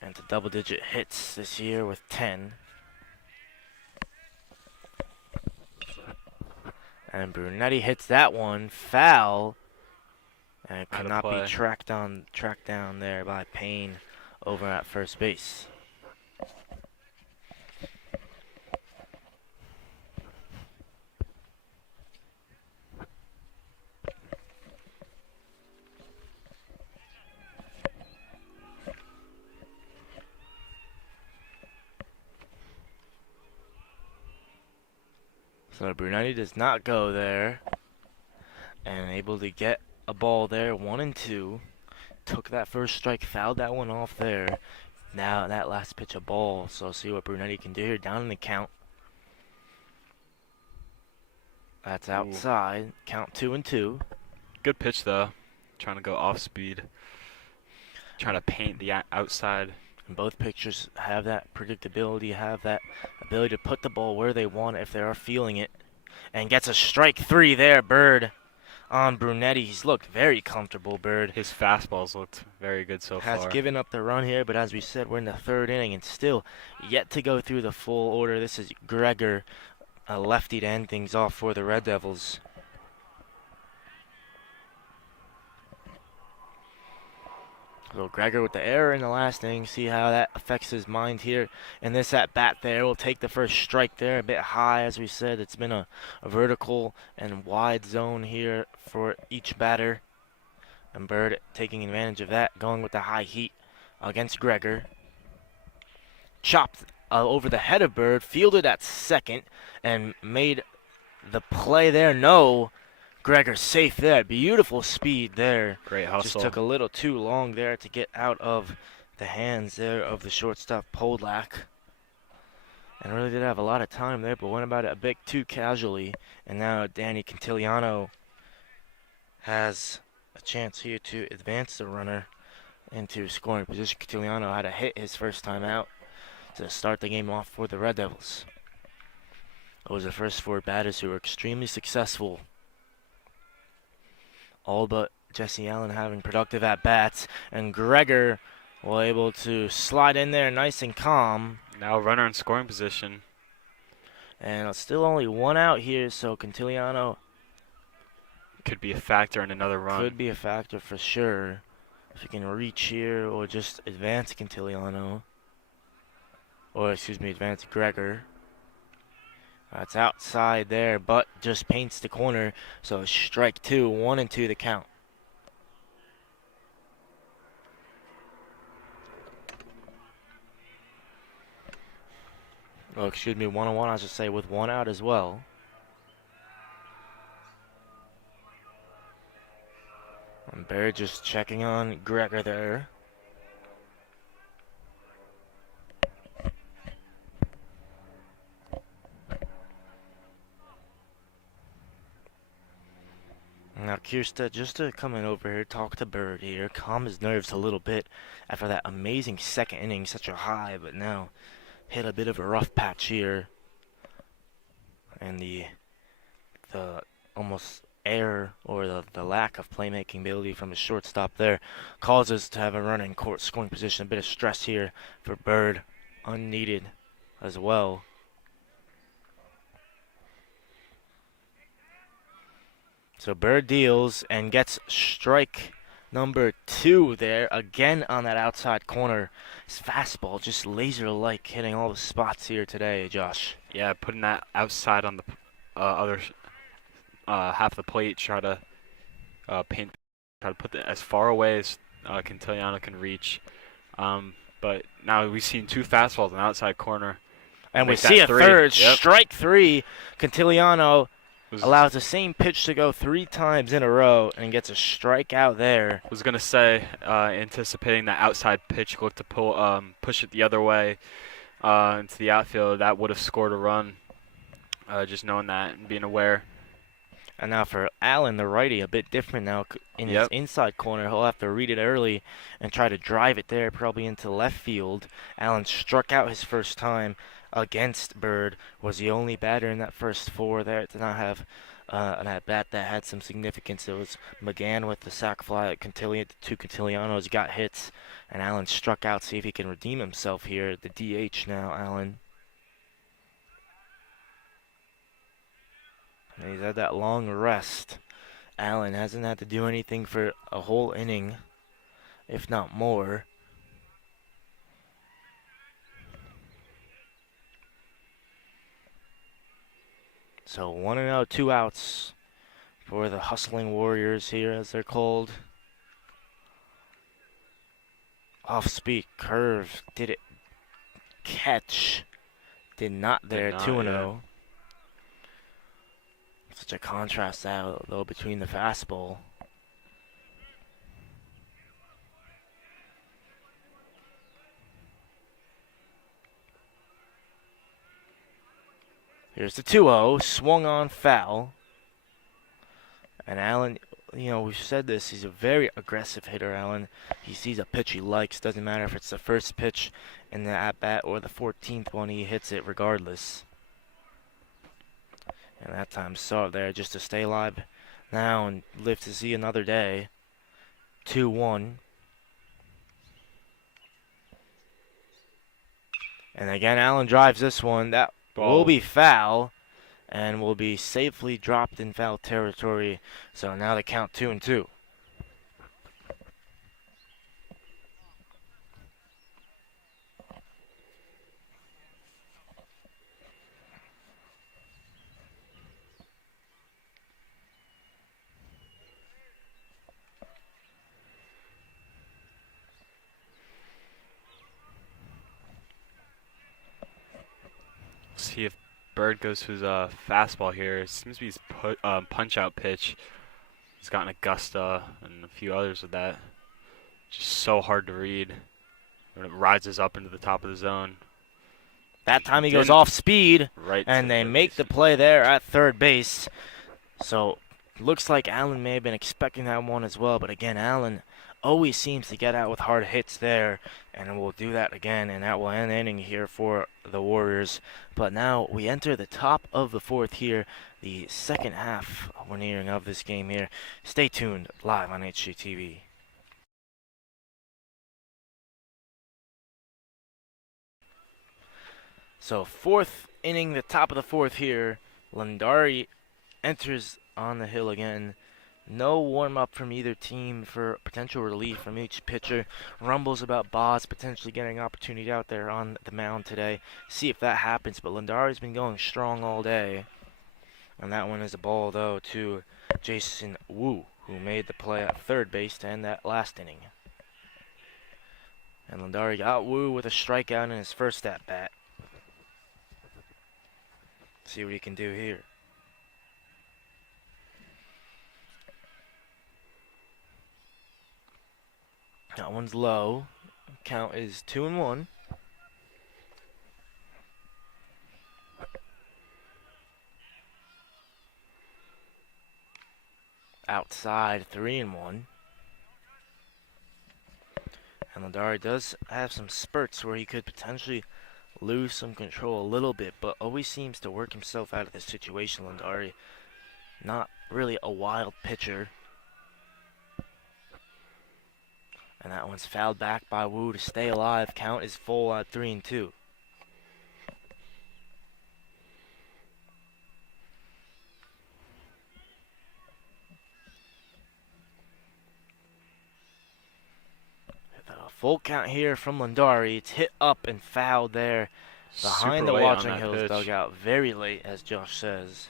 And to double-digit hits this year with 10. And Brunetti hits that one foul, and it Out could of not be play. tracked down there by Payne over at first base. So Brunetti does not go there, and able to get a ball there, 1-2. Took that first strike, fouled that one off there. Now that last pitch a ball, so see what Brunetti can do here. Down in the count. That's outside. Count 2-2. Good pitch though. Trying to go off speed. Trying to paint the outside. And both pitchers have that predictability, have that ability to put the ball where they want it if they are feeling it. And gets a strike 3 there, Bird. On Brunetti, he's looked very comfortable, Bird. His fastballs looked very good so Has far. given up the run here, but as we said, we're in the third inning and still yet to go through the full order. This is Gregor, a lefty to end things off for the Red Devils. So Gregor with the error in the last inning. See how that affects his mind here. And this at bat there will take the first strike there. A bit high, as we said. It's been a vertical and wide zone here for each batter. And Bird taking advantage of that, going with the high heat against Gregor. Chopped over the head of Bird, fielded at second, and made the play there. No. Gregor safe there. Beautiful speed there. Great hustle. Just took a little too long there to get out of the hands there of the shortstop Polak. And really did have a lot of time there, but went about it a bit too casually. And now Danny Cantiliano has a chance here to advance the runner into scoring position. Cantiliano had a hit his first time out to start the game off for the Red Devils. It was the first 4 batters who were extremely successful. All but Jesse Allen having productive at-bats. And Gregor was able to slide in there nice and calm. Now runner in scoring position. And still only 1 out here, so Cantiliano Could be a factor in another run. could be a factor for sure. If he can reach here or just advance Cantiliano. Or, excuse me, advance Gregor. That's outside there, but just paints the corner. So strike 2, 1-2 the count. Oh, excuse me, 1-1, I should say, with 1 out as well. And Barrett just checking on Gregor there. Now Kierstead just to come in over here, talk to Bird here, calm his nerves a little bit after that amazing second inning, such a high, but now hit a bit of a rough patch here. And the almost error or the lack of playmaking ability from the shortstop there causes to have a run in court scoring position. A bit of stress here for Bird, unneeded as well. So Bird deals and gets strike number 2 there, again on that outside corner. His fastball just laser-like hitting all the spots here today, Josh. Yeah, putting that outside on the other half of the plate. Try to paint. Try to put it as far away as Cantiliano can reach. But now we've seen 2 fastballs on the outside corner. And we Make see a that 3. third, Yep. strike 3. Cantiliano Was allows the same pitch to go 3 times in a row and gets a strikeout there. was gonna say, anticipating that outside pitch, look to push it the other way into the outfield. That would have scored a run. Just knowing that and being aware. And now for Allen, the righty, a bit different now in his inside corner. He'll have to read it early and try to drive it there, probably into left field. Allen struck out his first time against Bird, was the only batter in that first 4 there. Did not have an at-bat that had some significance. It was McGann with the sac fly. Two Cantilianos got hits, and Allen struck out. See if he can redeem himself here. The DH now, Allen. And he's had that long rest. Allen hasn't had to do anything for a whole inning, if not more. So 1-0, 2 outs for the hustling Warriors here, as they're called. Off speed curve. Did it catch? Did not there. 2-0. Such a contrast out, though, between the fastball. Here's the 2-0, swung on foul. And Allen, we've said this, he's a very aggressive hitter, Allen. He sees a pitch he likes, doesn't matter if it's the first pitch in the at-bat or the 14th one, he hits it regardless. And that time saw it there just to stay alive now and live to see another day. 2-1. And again, Allen drives this one. That will be foul and will be safely dropped in foul territory. So now they count 2-2. See if Bird goes to his fastball here. It seems to be his punch-out pitch. He's gotten Augusta and a few others with that. Just so hard to read when it rises up into the top of the zone. That time he goes off speed, right, and they make the play there at third base. So looks like Allen may have been expecting that one as well, but again, Allen always seems to get out with hard hits there, and we'll do that again, and that will end the inning here for the Warriors. But now we enter the top of the fourth here, the second half we're nearing of this game here. Stay tuned, live on HGTV. So fourth inning, the top of the fourth here. Lundari enters on the hill again. No warm-up from either team for potential relief from each pitcher. Rumbles about Boz potentially getting an opportunity out there on the mound today. See if that happens, but Lundari's been going strong all day. And that one is a ball, though, to Jason Wu, who made the play at third base to end that last inning. And Lundari got Wu with a strikeout in his first at-bat. See what he can do here. That one's low. Count is 2-1. Outside 3-1. And Lundari does have some spurts where he could potentially lose some control a little bit, but always seems to work himself out of this situation. Lundari, not really a wild pitcher. And that one's fouled back by Wu to stay alive. Count is full at 3-2. The full count here from Lundari. It's hit up and fouled there behind the Watchung Hills dugout. Very late, as Josh says.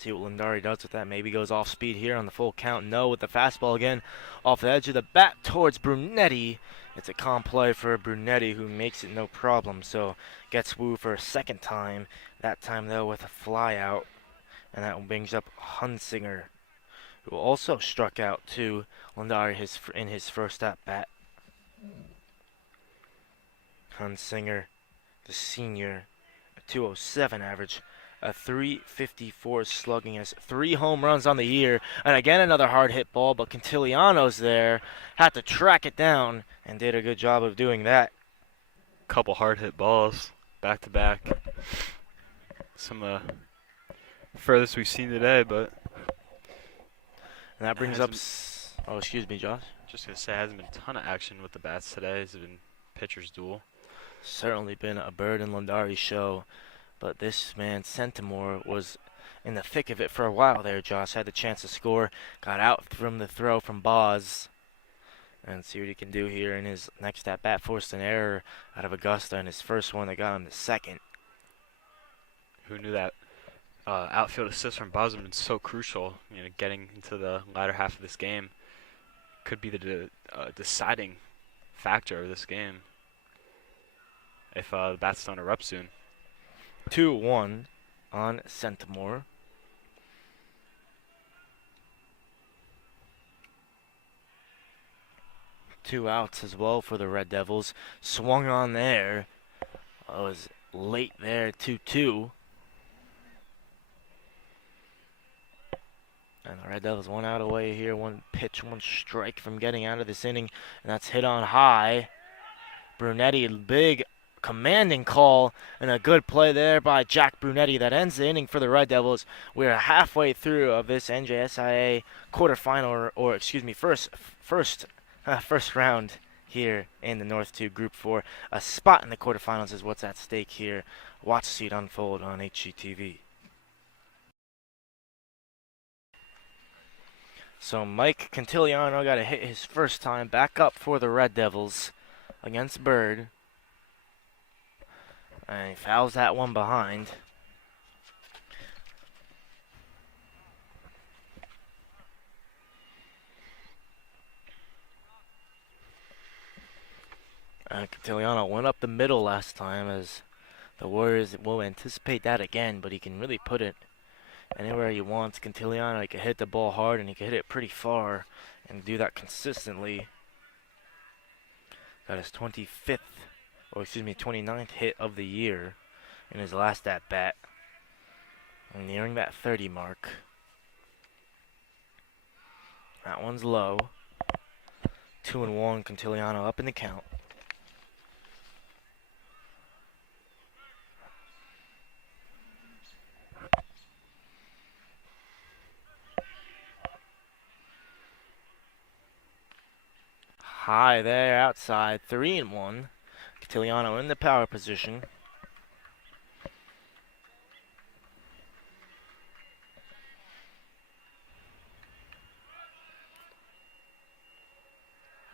See what Lundari does with that. Maybe goes off speed here on the full count. No, with the fastball again off the edge of the bat towards Brunetti. It's a calm play for Brunetti, who makes it no problem. So gets Wu for a second time. That time, though, with a fly out. And that brings up Hunsinger, who also struck out to Lundari in his first at-bat. Hunsinger, the senior, a 207 average. A 354 slugging, has 3 home runs on the year, and again another hard hit ball, but Cantiliano's there, had to track it down and did a good job of doing that. Couple hard hit balls. back to back. Some furthest we've seen today, but And that brings up. hasn't. Oh, excuse me, Josh. Just gonna say, hasn't been a ton of action with the bats today. It's been pitchers duel. Certainly been a Bird and Lundari show, but this man Centimore was in the thick of it for a while there. Josh had the chance to score, got out from the throw from Boz, and see what he can do here in his next at bat. Forced an error out of Augusta in his first one that got him to second. Who knew that outfield assist from Boz has been so crucial? Getting into the latter half of this game could be the deciding factor of this game if the bats don't erupt soon. 2-1 on Centimore. Two outs as well for the Red Devils. Swung on there. Was late there, 2-2. And the Red Devils 1 out away here. 1 pitch, 1 strike from getting out of this inning. And that's hit on high. Brunetti, big commanding call and a good play there by Jack Brunetti that ends the inning for the Red Devils. We're halfway through of this NJSIA quarterfinal, or excuse me, first round here in the North 2 Group 4. A spot in the quarterfinals is what's at stake here. Watch see it unfold on HGTV. So Mike Cantiliano got to hit his first time back up for the Red Devils against Bird. And he fouls that one behind. Cantiliano went up the middle last time, as the Warriors will anticipate that again, but he can really put it anywhere he wants. Cantiliano, he can hit the ball hard and he can hit it pretty far and do that consistently. Got his 29th hit of the year in his last at bat. And nearing that 30 mark. That one's low. 2-1, Cantiliano up in the count. High there outside, 3-1. Cantiliano in the power position.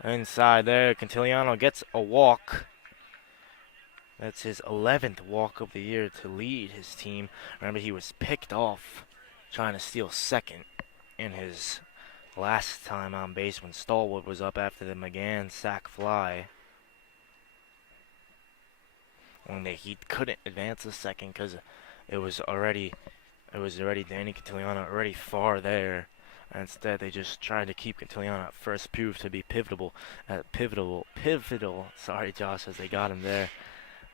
Inside there, Cantiliano gets a walk. That's his 11th walk of the year to lead his team. Remember, he was picked off trying to steal second in his last time on base when Stallwood was up after the McGann sac fly. When he couldn't advance a second because it was already Danny Cantiliano already far there. And instead, they just tried to keep Cantiliano at first, proved to be pivotal. Sorry, Josh, as they got him there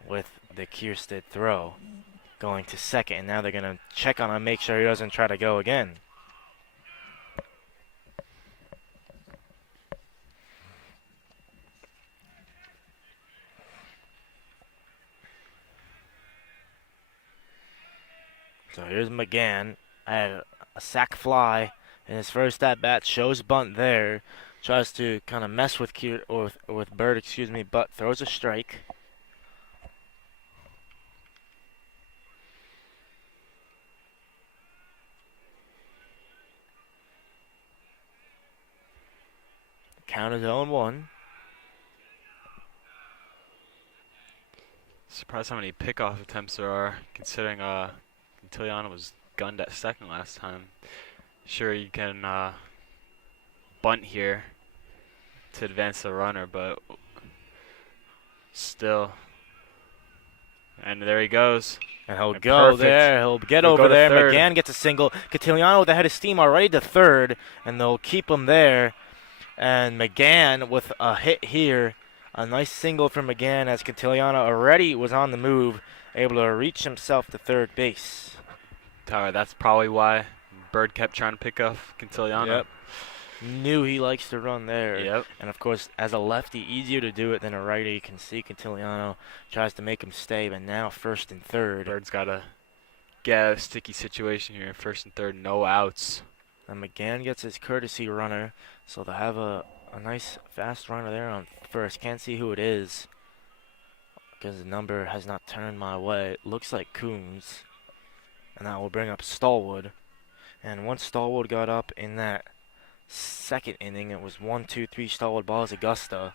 with the Kierstead throw, going to second. And now they're gonna check on him, make sure he doesn't try to go again. So here's McGann. Had a sac fly in his first at bat. Shows bunt there. Tries to kind of mess with with Bird, excuse me, but throws a strike. Count is 0-1. Surprised how many pickoff attempts there are, considering Cantiliano was gunned at second last time. Sure, you can bunt here to advance the runner, but still. And there he goes. And he'll And go perfect. there. He'll get He'll over go to there. third. McGann gets a single. Cantiliano with a head of steam already to third, and they'll keep him there. And McGann with a hit here. A nice single from McGann as Cantiliano already was on the move, able to reach himself to third base. Tyler, that's probably why Bird kept trying to pick off Cantiliano. Yep. Knew he likes to run there. Yep. And of course, as a lefty, easier to do it than a righty. You can see Cantiliano tries to make him stay, but now first and third. Bird's got to get a sticky situation here. First and third, no outs. And McGann gets his courtesy runner, so they'll have a nice fast runner there on first. Can't see who it is because the number has not turned my way. It looks like Coombs, and that will bring up Stallwood. And once Stallwood got up in that second inning, it was 1-2-3 Stallwood balls Augusta.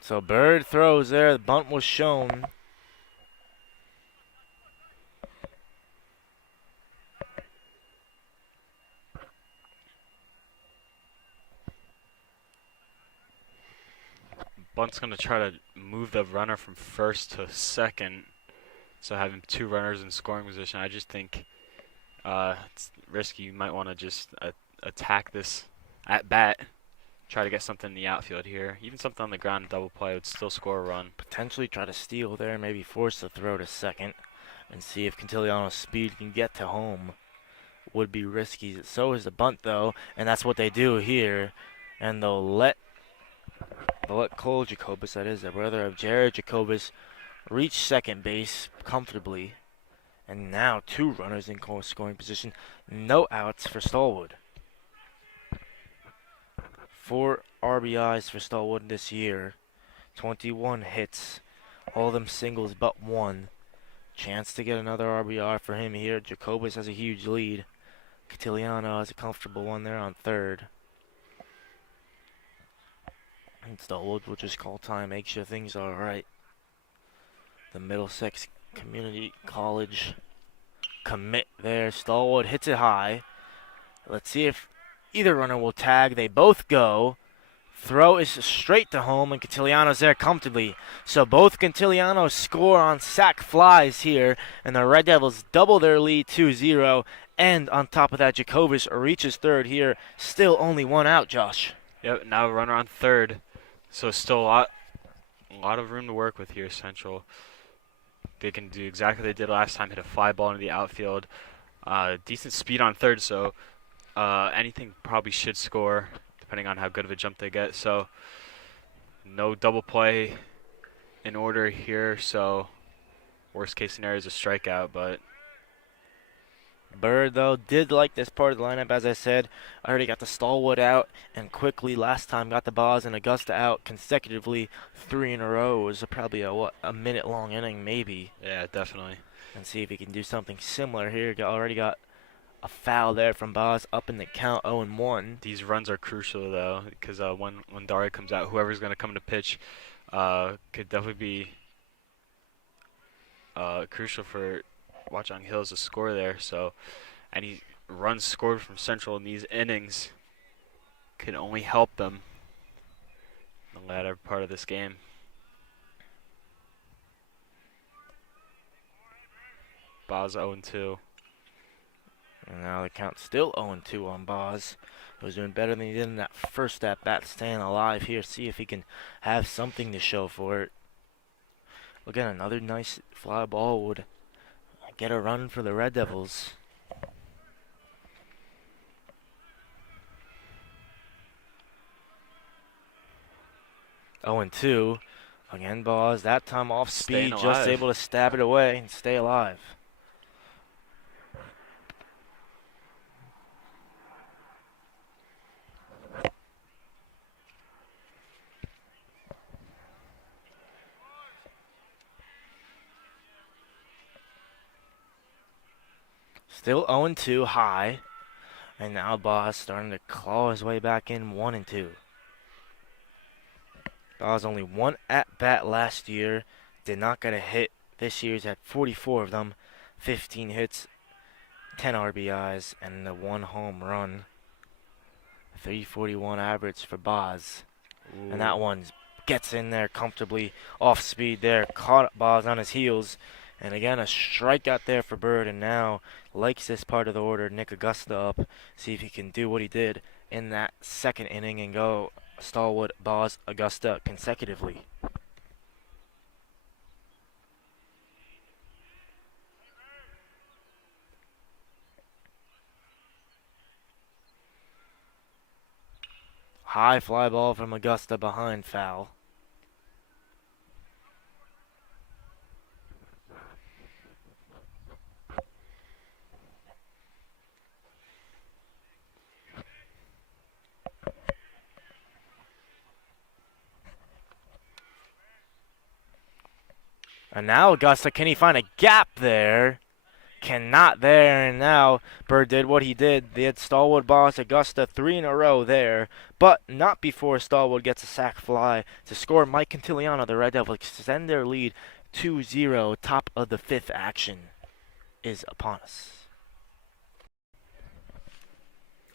So Bird throws there. The bunt was shown. Bunt's going to try to move the runner from first to second. So having two runners in scoring position, I just think it's risky. You might want to just attack this at bat. Try to get something in the outfield here. Even something on the ground, double play would still score a run. Potentially try to steal there, maybe force the throw to second and see if Cantiliano's speed can get to home. Would be risky. So is the bunt, though, and that's what they do here. And they'll let Cole Jacobus, that is the brother of Jared Jacobus, reach second base comfortably. And now two runners in scoring position. No outs for Stallwood. 4 RBIs for Stallwood this year. 21 hits. All of them singles but one. Chance to get another RBI for him here. Jacobus has a huge lead. Cantiliano has a comfortable one there on third. And Stallwood will just call time, make sure things are alright. The Middlesex Community College commit there. Stallwood hits it high. Let's see if either runner will tag. They both go. Throw is straight to home, and Cantiliano's there comfortably. So both Cantilianos score on sac flies here, and the Red Devils double their lead 2-0. And on top of that, Jacobus reaches third here. Still only one out, Josh. Yep, now runner on third. So still a lot of room to work with here, Central. They can do exactly what they did last time, hit a fly ball into the outfield. Decent speed on third, so anything probably should score, depending on how good of a jump they get. So no double play in order here, so worst case scenario is a strikeout, but Bird, though, did like this part of the lineup, as I said. Already got the Stallwood out, and quickly last time got the Boz and Augusta out consecutively 3 in a row. It was probably a minute-long inning, maybe. yeah, definitely. And see if he can do something similar here. Already got a foul there from Boz, up in the count 0-1. These runs are crucial, though, because when Dari comes out, whoever's going to come to pitch could definitely be crucial for Watchung Hills to score there. So any runs scored from Central in these innings can only help them in the latter part of this game. Boz 0-2. And now the count's still 0-2 on Boz. He was doing better than he did in that first at-bat, staying alive here. See if he can have something to show for it. Look at another nice fly ball would get a run for the Red Devils. Oh, and 2. Again, Boz, that time off speed, just able to stab it away and stay alive. Still 0-2 high. And now Boz starting to claw his way back in 1-2. Boz only one at-bat last year. Did not get a hit. This year he's had 44 of them. 15 hits, 10 RBIs, and the 1 home run. 341 average for Boz. Ooh. And that one gets in there comfortably. Off speed there. Caught Boz on his heels. And again, a strikeout there for Bird, and now likes this part of the order. Nick Augusta up. See if he can do what he did in that second inning and go Stallwood, Boz, Augusta consecutively. High fly ball from Augusta behind foul. And now Augusta, can he find a gap there? Cannot there, and now Bird did what he did. They had Stallwood, Boss, Augusta, 3 in a row there, but not before Stallwood gets a sac fly to score. Mike Cantiliano, the Red Devils, extend their lead 2-0. Top of the 5th action is upon us.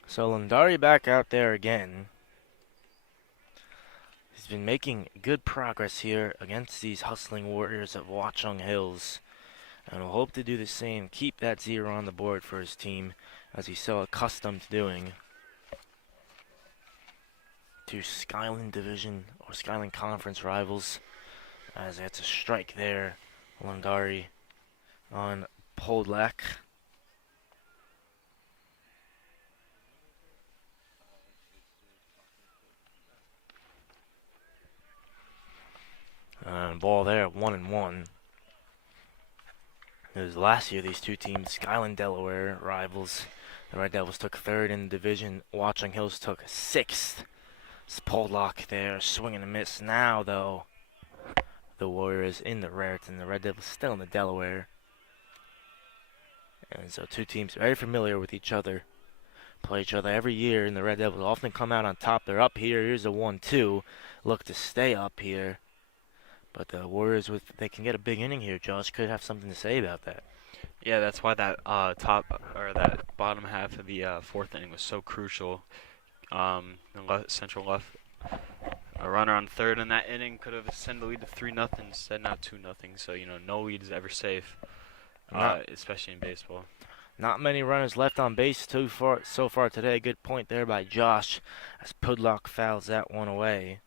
So Lundari back out there again. He's been making good progress here against these hustling Warriors of Watchung Hills. And will hope to do the same, keep that 0 on the board for his team, as he's so accustomed to doing. To Skyland Division, or Skyland Conference rivals, as it's a strike there. Lundari on Podlak. Ball there, 1-1. It was last year these two teams, Skyland Delaware rivals. The Red Devils took 3rd in the division. Watchung Hills took 6th. Podlock there, swing and a miss. Now though, the Warriors in the Raritan. The Red Devils still in the Delaware. And so two teams very familiar with each other. Play each other every year, and the Red Devils often come out on top. They're up here. Here's a 1-2. Look to stay up here. But the Warriors, they can get a big inning here. Josh could have something to say about that. Yeah, that's why that that bottom half of the 4th inning was so crucial. Central left a runner on 3rd in that inning could have sent the lead to 3-0 instead, now 2-0. So no lead is ever safe, especially in baseball. Not many runners left on base so far today. Good point there by Josh as Pudlock fouls that one away.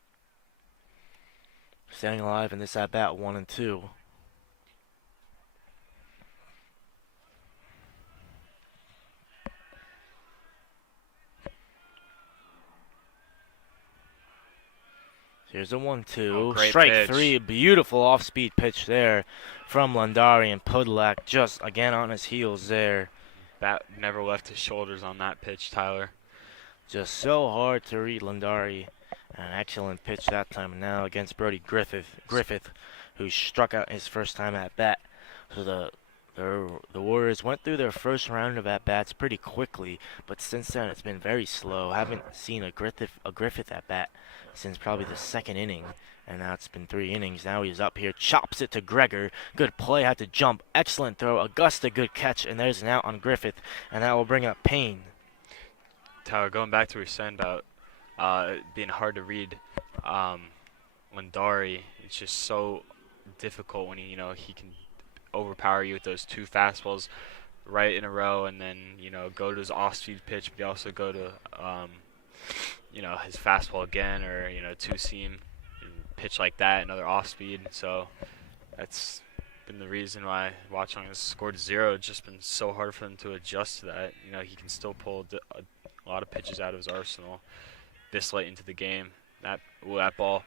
Staying alive in this at-bat, 1-2. Here's a 1-2. Strike pitch. 3. Beautiful off-speed pitch there from Lundari, and Pudlak just again on his heels there. Bat never left his shoulders on that pitch, Tyler. Just so hard to read Lundari. An excellent pitch that time. Now against Brody Griffith, who struck out his first time at bat. So the Warriors went through their first round of at bats pretty quickly, but since then it's been very slow. Haven't seen a Griffith at bat since probably the 2nd inning, and now it's been 3 innings. Now he's up here, chops it to Gregor. Good play, had to jump. Excellent throw. Augusta, good catch, and there's an out on Griffith, and that will bring up Payne. Tyler, going back to what you said about being hard to read, Lundari, it's just so difficult when he can overpower you with those 2 fastballs right in a row, and then go to his off-speed pitch, but he also go to his fastball again, or 2-seam pitch like that, another off-speed. So that's been the reason why Watchung has scored 0. It's just been so hard for them to adjust to that. He can still pull a lot of pitches out of his arsenal this late into the game. That ball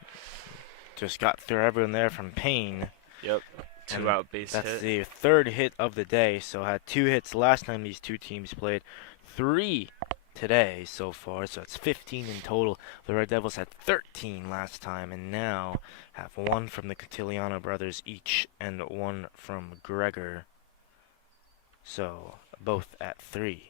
just got through everyone there from Payne. Yep. 2-out base hit. That's the 3rd hit of the day. So had 2 hits last time these two teams played. 3 today so far. So it's 15 in total. The Red Devils had 13 last time, and now have 1 from the Cantiliano brothers each and 1 from Gregor. So both at 3.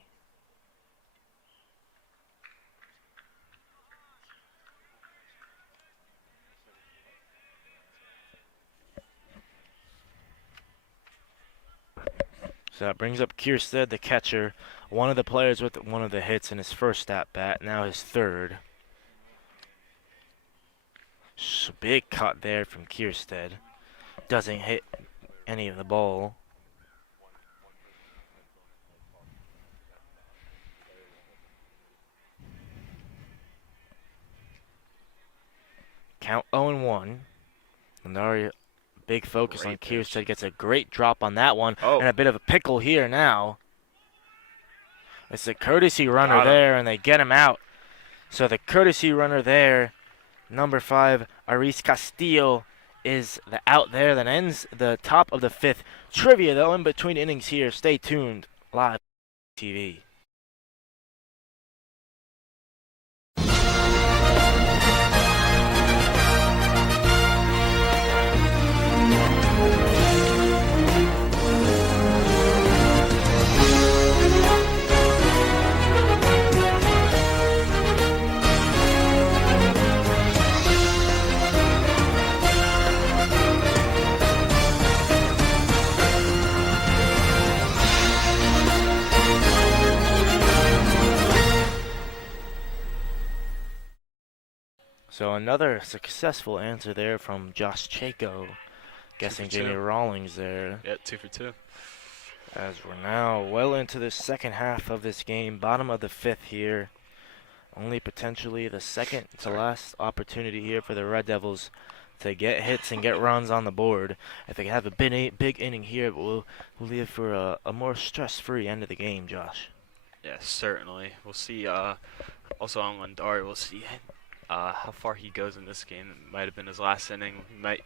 So that brings up Kierstead, the catcher, one of the players with one of the hits in his first at-bat, now his 3rd. So big cut there from Kierstead. Doesn't hit any of the ball. Count 0-1. Landari, big focus on Great pitch. Kierstead, gets a great drop on that one, Oh. and a bit of a pickle here now. It's a courtesy runner Got him. there, and they get him out. So the courtesy runner there, number 5, Aris Castillo, is the out there that ends the top of the 5th. Trivia, though, in between innings here. Stay tuned. Live TV. So another successful answer there from Josh Chaco, guessing Jamie Rawlings there. Yeah, 2 for 2. As we're now well into the second half of this game, bottom of the 5th here. Only potentially the second to last opportunity here for the Red Devils to get hits and get runs on the board. If they have a big inning here, we'll leave for a more stress-free end of the game, Josh. Yes, certainly. We'll see. Also on Landari, we'll see how far he goes in this game. It might have been his last inning. He might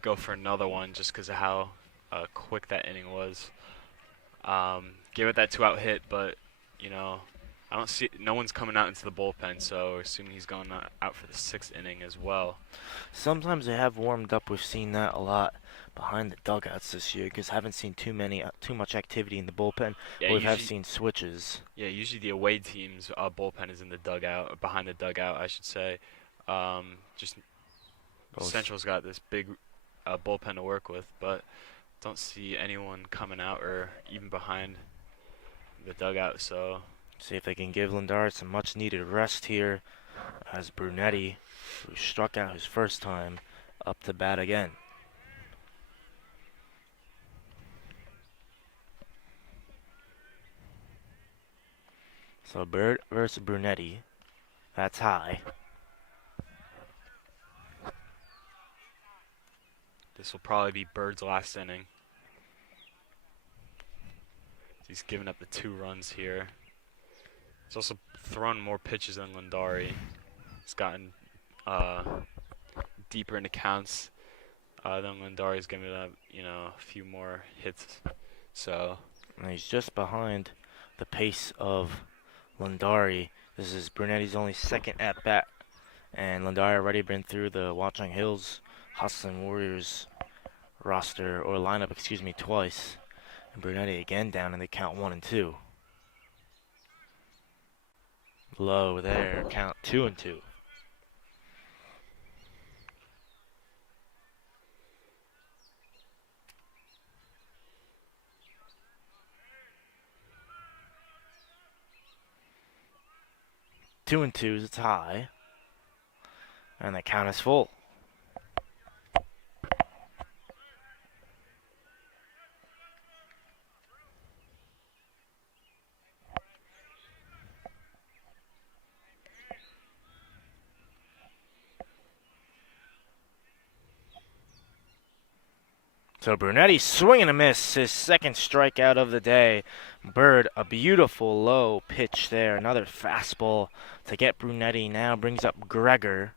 go for another one just because of how quick that inning was. Gave it that 2-out hit, but you know, I don't see no one's coming out into the bullpen, so assuming he's going out for the 6th inning as well. Sometimes they have warmed up. We've seen that a lot behind the dugouts this year because haven't seen too much activity in the bullpen. Yeah, We have seen switches. Yeah, usually the away team's bullpen is in the dugout, or behind the dugout, I should say. Just Central's got this big bullpen to work with, but don't see anyone coming out or even behind the dugout. So see if they can give Lindar some much-needed rest here, as Brunetti, who struck out his first time, up to bat again. So Bird versus Brunetti. That's high. this will probably be Bird's last inning. He's given up the 2 runs here. He's also thrown more pitches than Landari. He's gotten deeper into counts than Landari's given up, a few more hits. So And he's just behind the pace of Landari. This is Brunetti's only second at bat, and Landari already been through the Watchung Hills Hustling Warriors roster or lineup, twice. And Brunetti again down in the count 1-2. Low there, count 2-2. Two and twos, it's high. And the count is full. So Brunetti swing and a miss, his second strikeout of the day. Bird, a beautiful low pitch there. Another fastball to get Brunetti. Now brings up Gregor,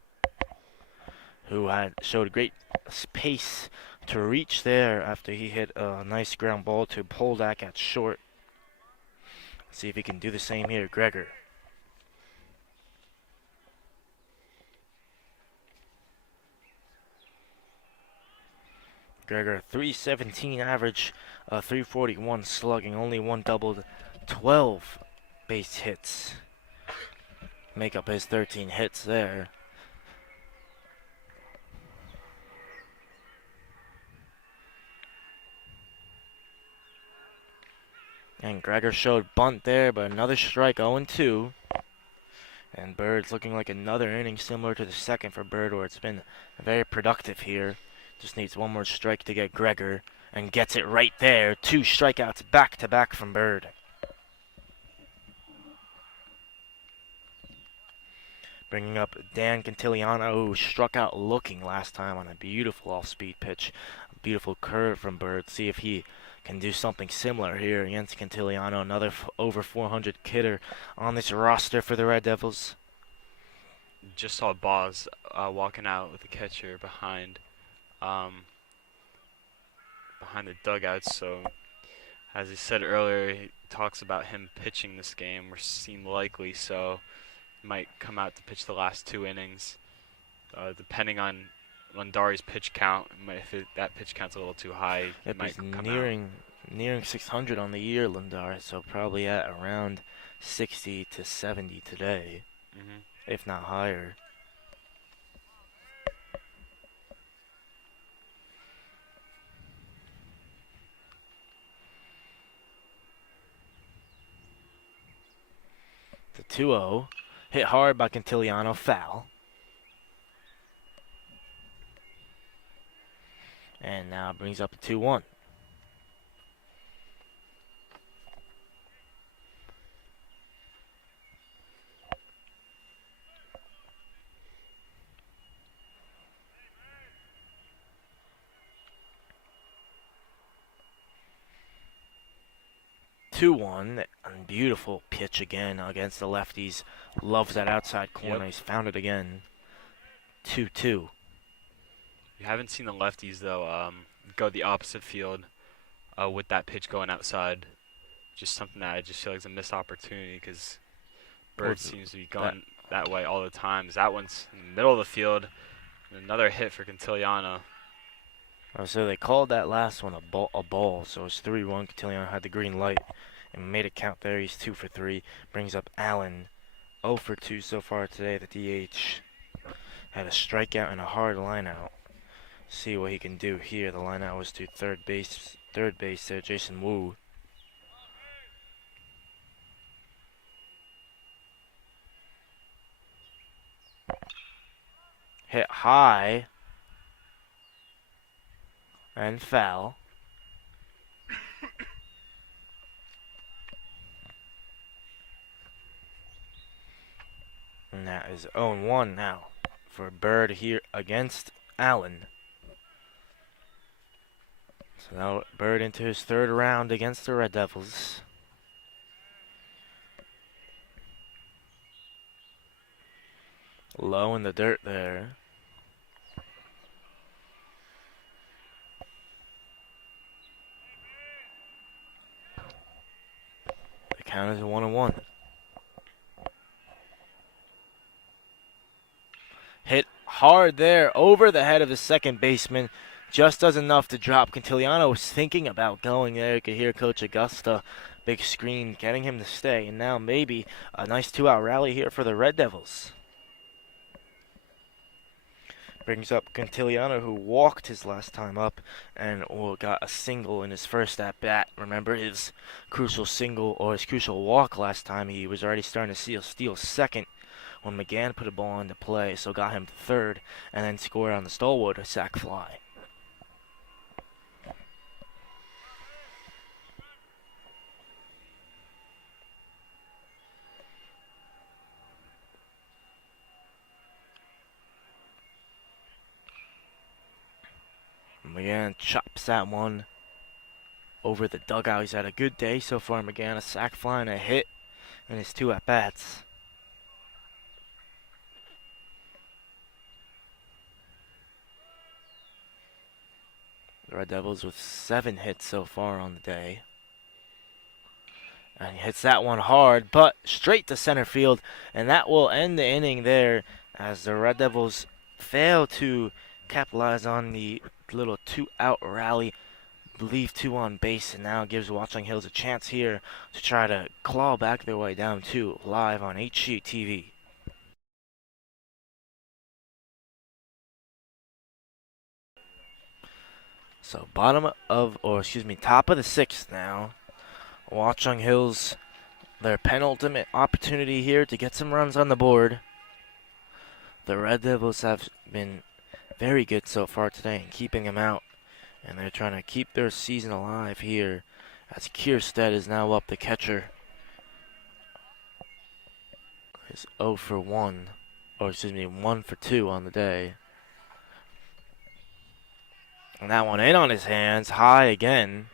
who had showed great pace to reach there after he hit a nice ground ball to Poldak at short. See if he can do the same here, Gregor. Gregor, 317 average, 341 slugging, only 1 doubled, 12 base hits. Make up his 13 hits there. And Gregor showed bunt there, but another strike, 0-2. And Bird's looking like another inning similar to the second for Bird, where it's been very productive here. Just needs one more strike to get Gregor, and gets it right there. 2 strikeouts back to back from Bird. Bringing up Dan Cantiliano, who struck out looking last time on a beautiful off-speed pitch. A beautiful curve from Bird. See if he can do something similar here against Cantiliano. Another over 400 hitter on this roster for the Red Devils. Just saw Boz walking out with the catcher behind the dugouts. So, as he said earlier, he talks about him pitching this game, or seem likely. So, he might come out to pitch the last 2 innings, depending on Lundari's pitch count. If that pitch count's a little too high, he might come out. Nearing 600 on the year, Lundari. So probably at around 60 to 70 today, if not higher. The 2-0. Hit hard by Cantiliano, foul. And now brings up a 2-1. Beautiful pitch again against the lefties. Loves that outside corner. Yep. He's found it again. 2-2. You haven't seen the lefties though go the opposite field with that pitch going outside. Just something that I just feel like is a missed opportunity, because Bird seems to be going that way all the time. That one's in the middle of the field. Another hit for Cantiliano. So they called that last one a ball. So it's 3-1. Cantiliano had the green light and made it count there. He's 2 for 3. Brings up Allen. 0 for 2 so far today. The DH had a strikeout and a hard line out. See what he can do here. The line out was to third base there, Jason Wu. Hit high and foul. And that is 0-1 now for Bird here against Allen. So now Bird into his 3rd round against the Red Devils. Low in the dirt there. The count is 1-1. Hit hard there over the head of the second baseman. Just does enough to drop. Cantiliano was thinking about going there. You could hear Coach Augusta, big screen, getting him to stay. And now maybe a nice 2-out rally here for the Red Devils. Brings up Cantiliano, who walked his last time up and got a single in his first at-bat. Remember his crucial single, or his crucial walk last time. He was already starting to steal second when McGann put a ball into play, so got him to third, and then scored on the Stallwood, a sac fly. McGann chops that one over the dugout. He's had a good day so far, McGann. A sac fly and a hit in his 2 at-bats. The Red Devils with 7 hits so far on the day. And he hits that one hard, but straight to center field. And that will end the inning there, as the Red Devils fail to capitalize on the little 2-out rally. Leave 2 on base, and now gives Watchung Hills a chance here to try to claw back their way down 2, live on HGTV. So top of the 6th now. Watchung Hills, their penultimate opportunity here to get some runs on the board. The Red Devils have been very good so far today in keeping them out And they're trying to keep their season alive here as Kierstead is now up, the catcher. Is 0 for 1, or excuse me, 1 for 2 on the day. And that one in on his hands, high again.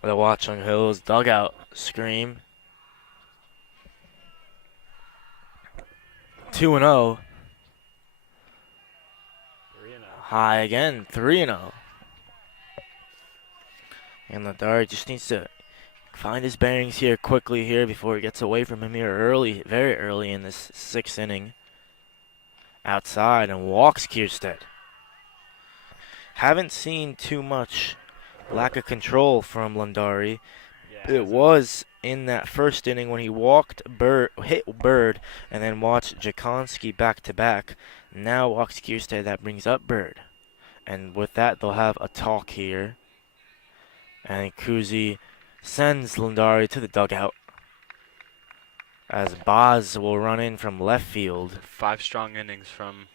The Watchung Hills dugout scream. 2-0. 3-0. High again, 3-0. And Ladari just needs to find his bearings here quickly here before it gets away from him here early, very early in this 6th inning. Outside and walks Kierstead. Haven't seen too much lack of control from Lundari. Yeah, It was in that first inning when he walked hit Bird, and then watched Jakonski back to back. Now walks Kierstead, that brings up Bird. And with that, they'll have a talk here. And Kuzi sends Lundari to the dugout as Boz will run in from left field. 5 strong innings from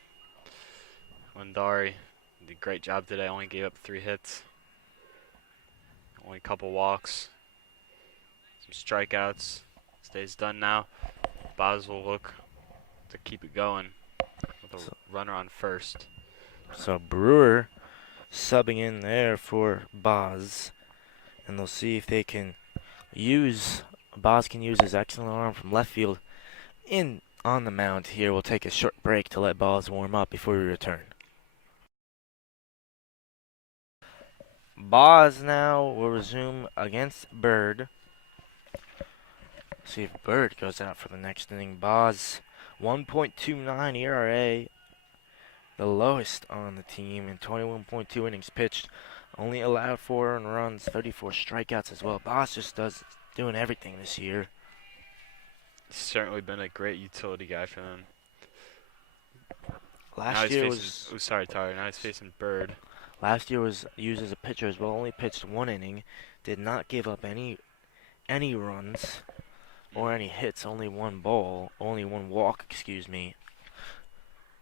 Lundari. Did a great job today. Only gave up 3 hits. Only a couple walks. Some strikeouts. Stays done now. Boz will look to keep it going with a runner on first. So Brewer subbing in there for Boz. And they'll see if they can Boz can use his excellent arm from left field in on the mound here. We'll take a short break to let Boz warm up before we return. Boz now will resume against Bird. See if Bird goes out for the next inning. Boz, 1.29 ERA, the lowest on the team in 21.2 innings pitched. Only allowed 4 earned runs, 34 strikeouts as well. Boz just doing everything this year. He's certainly been a great utility guy for them. Last year was sorry, Tyler. Now he's facing Bird. Last year was used as a pitcher as well. Only pitched 1 inning. Did not give up any runs or any hits. Only 1 walk, excuse me.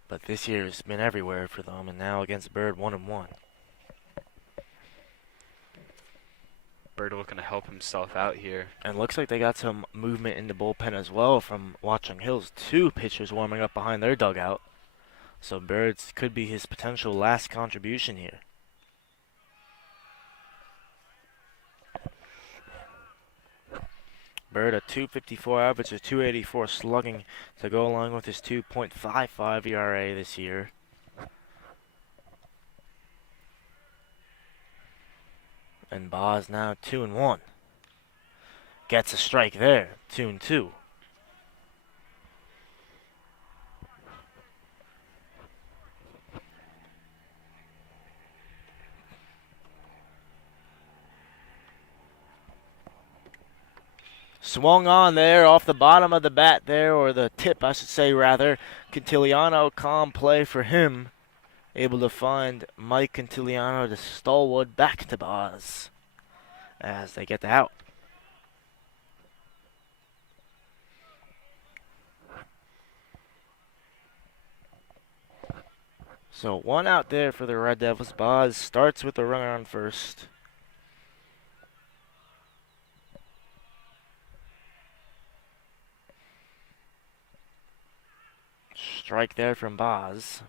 But this year has been everywhere for them. And now against Bird, 1-1. Bird looking to help himself out here. And looks like they got some movement in the bullpen as well from Watchung Hills. 2 pitchers warming up behind their dugout. So Bird's could be his potential last contribution here. Bird a 2.54 average, a 2.84 slugging to go along with his 2.55 ERA this year. And Boz now 2-1. Gets a strike there, 2-2. Swung on there off the bottom of the bat there, or the tip, I should say, rather. Cantiliano, calm play for him. Able to find Mike Cantiliano to Stallwood back to Boz as they get the out. So 1 out there for the Red Devils. Boz starts with the runner on first. Strike there from Boz.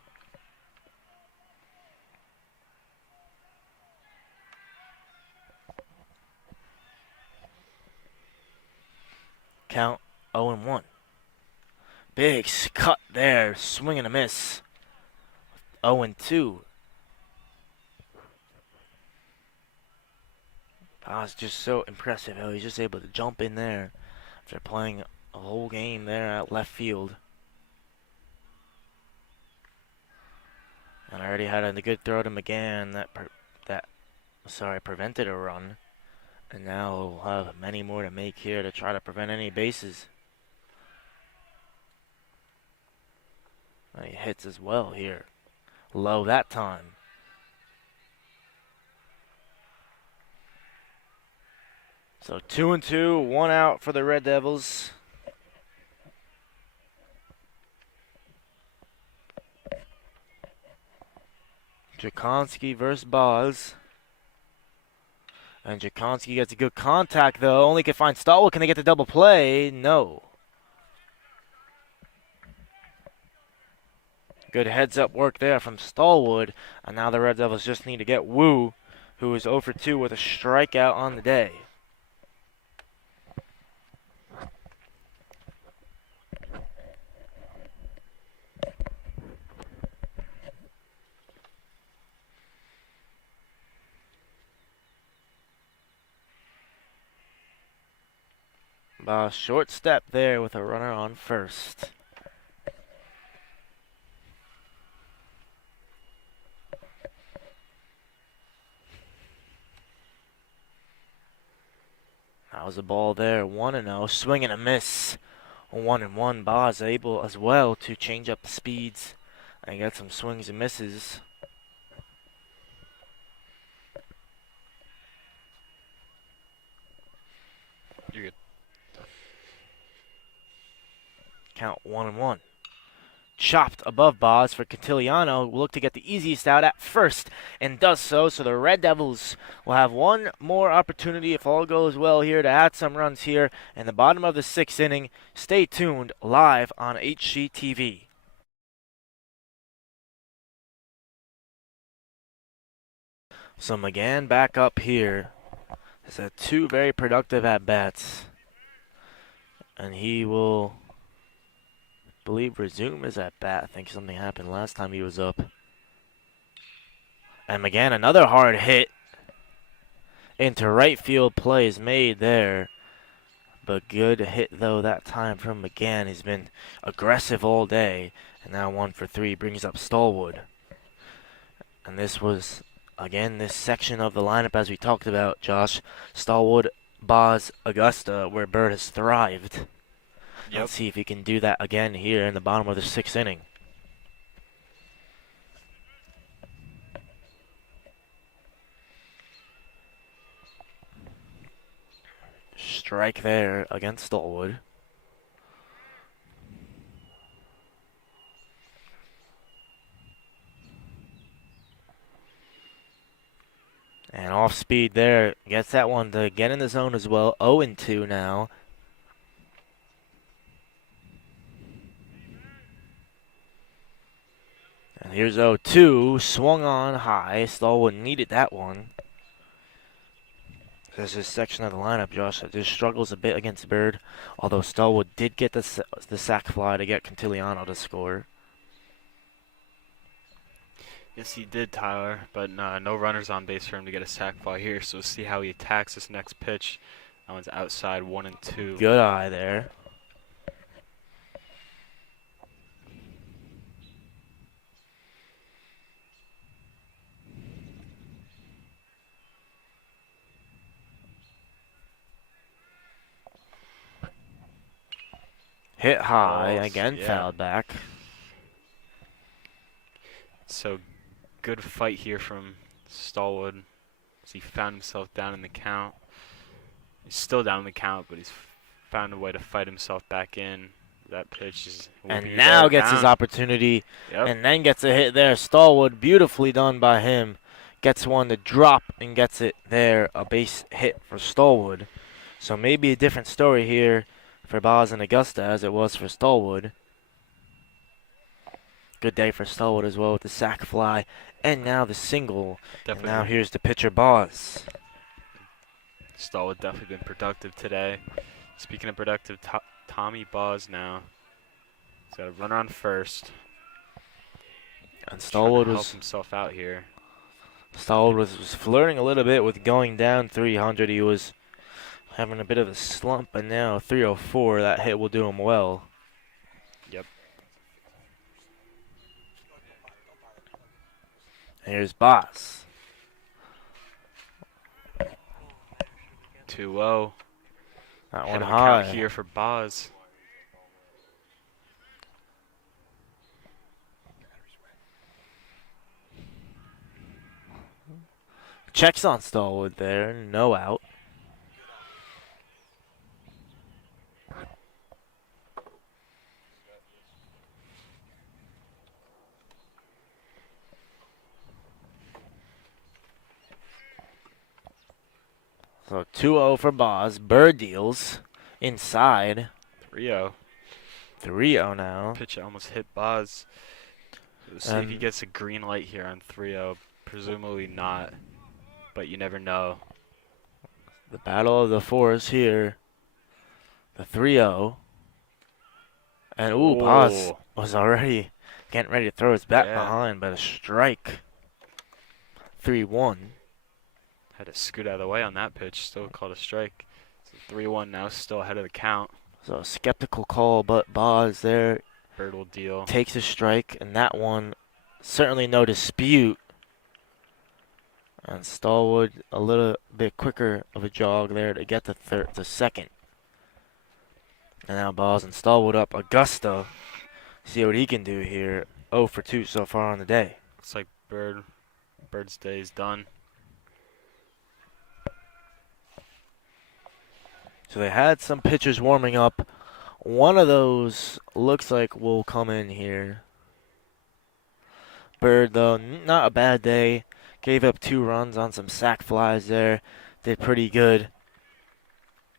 Count 0-1. Big cut there, swing and a miss. 0-2. Boz just so impressive how he's just able to jump in there after playing a whole game there at left field. And I already had a good throw to McGann that prevented a run. And now we'll have many more to make here to try to prevent any bases. And he hits as well here. Low that time. So 2-2, 1 out for the Red Devils. Jakonski versus Boz. And Jakonski gets a good contact, though. Only can find Stallwood. Can they get the double play? No. Good heads-up work there from Stallwood. And now the Red Devils just need to get Wu, who is 0 for 2 with a strikeout on the day. Short step there with a runner on first. That was a ball there, 1-0, swing and a miss. 1-1. Boz able as well to change up the speeds and get some swings and misses. You're good. Count 1-1. Chopped above Boz for Cantiliano. Will look to get the easiest out at first and does so. So the Red Devils will have one more opportunity if all goes well here to add some runs here in the bottom of the 6th inning. Stay tuned live on HGTV. So McGann back up here. Has had 2 very productive at-bats. And he will, believe, resume his at-bat. I think something happened last time he was up. And McGann, another hard hit into right field. Play is made there. But good hit, though, that time from McGann. He's been aggressive all day. And now 1 for 3 brings up Stallwood. And this was, again, this section of the lineup, as we talked about, Josh. Stallwood, Boz, Augusta, where Bird has thrived. Yep. Let's see if he can do that again here in the bottom of the 6th inning. Strike there against Stallwood. And off speed there. Gets that one to get in the zone as well. 0-2 now. And here's 0-2. Swung on high. Stallwood needed that one. There's this section of the lineup, Josh, that just struggles a bit against Bird. Although Stallwood did get the sac fly to get Cantiliano to score. Yes, he did, Tyler, but no runners on base for him to get a sac fly here, so we'll see how he attacks this next pitch. That one's outside, 1-2. Good eye there. Hit high, Balls, again yeah. fouled back. So good fight here from Stallwood as he found himself down in the count. He's still down in the count, but he's found a way to fight himself back in. That pitch is And now gets his opportunity, Yep. and then gets a hit there. Stallwood, beautifully done by him. Gets one to drop and gets it there. A base hit for Stallwood. So maybe a different story here for Boz and Augusta as it was for Stallwood. Good day for Stallwood as well with the sac fly. And now the single. Definitely. And now here's the pitcher, Boz. Stallwood definitely been productive today. Speaking of productive, Tommy Boz now. He's got a runner on first. And Trying Stallwood to help was himself out here. Stallwood was flirting a little bit with going down 300. He was having a bit of a slump, but now 304. That hit will do him well. Yep. And here's Boz. 2-0. That Hit one him high. count here for Boz. Checks on Stallwood there. No out. So 2-0 for Boz. Bird deals inside. 3-0. 3-0 now. Pitch almost hit Boz. Let's see if he And gets a green light here on 3-0. Presumably not, but you never know. the battle of the fours here. The 3-0. And ooh, Boz Oh, was already getting ready to throw his bat yeah. behind, but a strike. 3-1. Had to scoot out of the way on that pitch. Still called a strike. So 3-1 now, still ahead of the count. So a skeptical call, but Boz there Bird will deal. takes a strike, and that one certainly no dispute. And Stallwood a little bit quicker of a jog there to get the second. And now Boz and Stallwood up. Augusta, see what he can do here. 0 for 2 so far on the day. Looks like Bird's day is done. So they had some pitchers warming up. One of those looks like will come in here. Bird, though, not a bad day. Gave up 2 runs on some sac flies there. Did pretty good.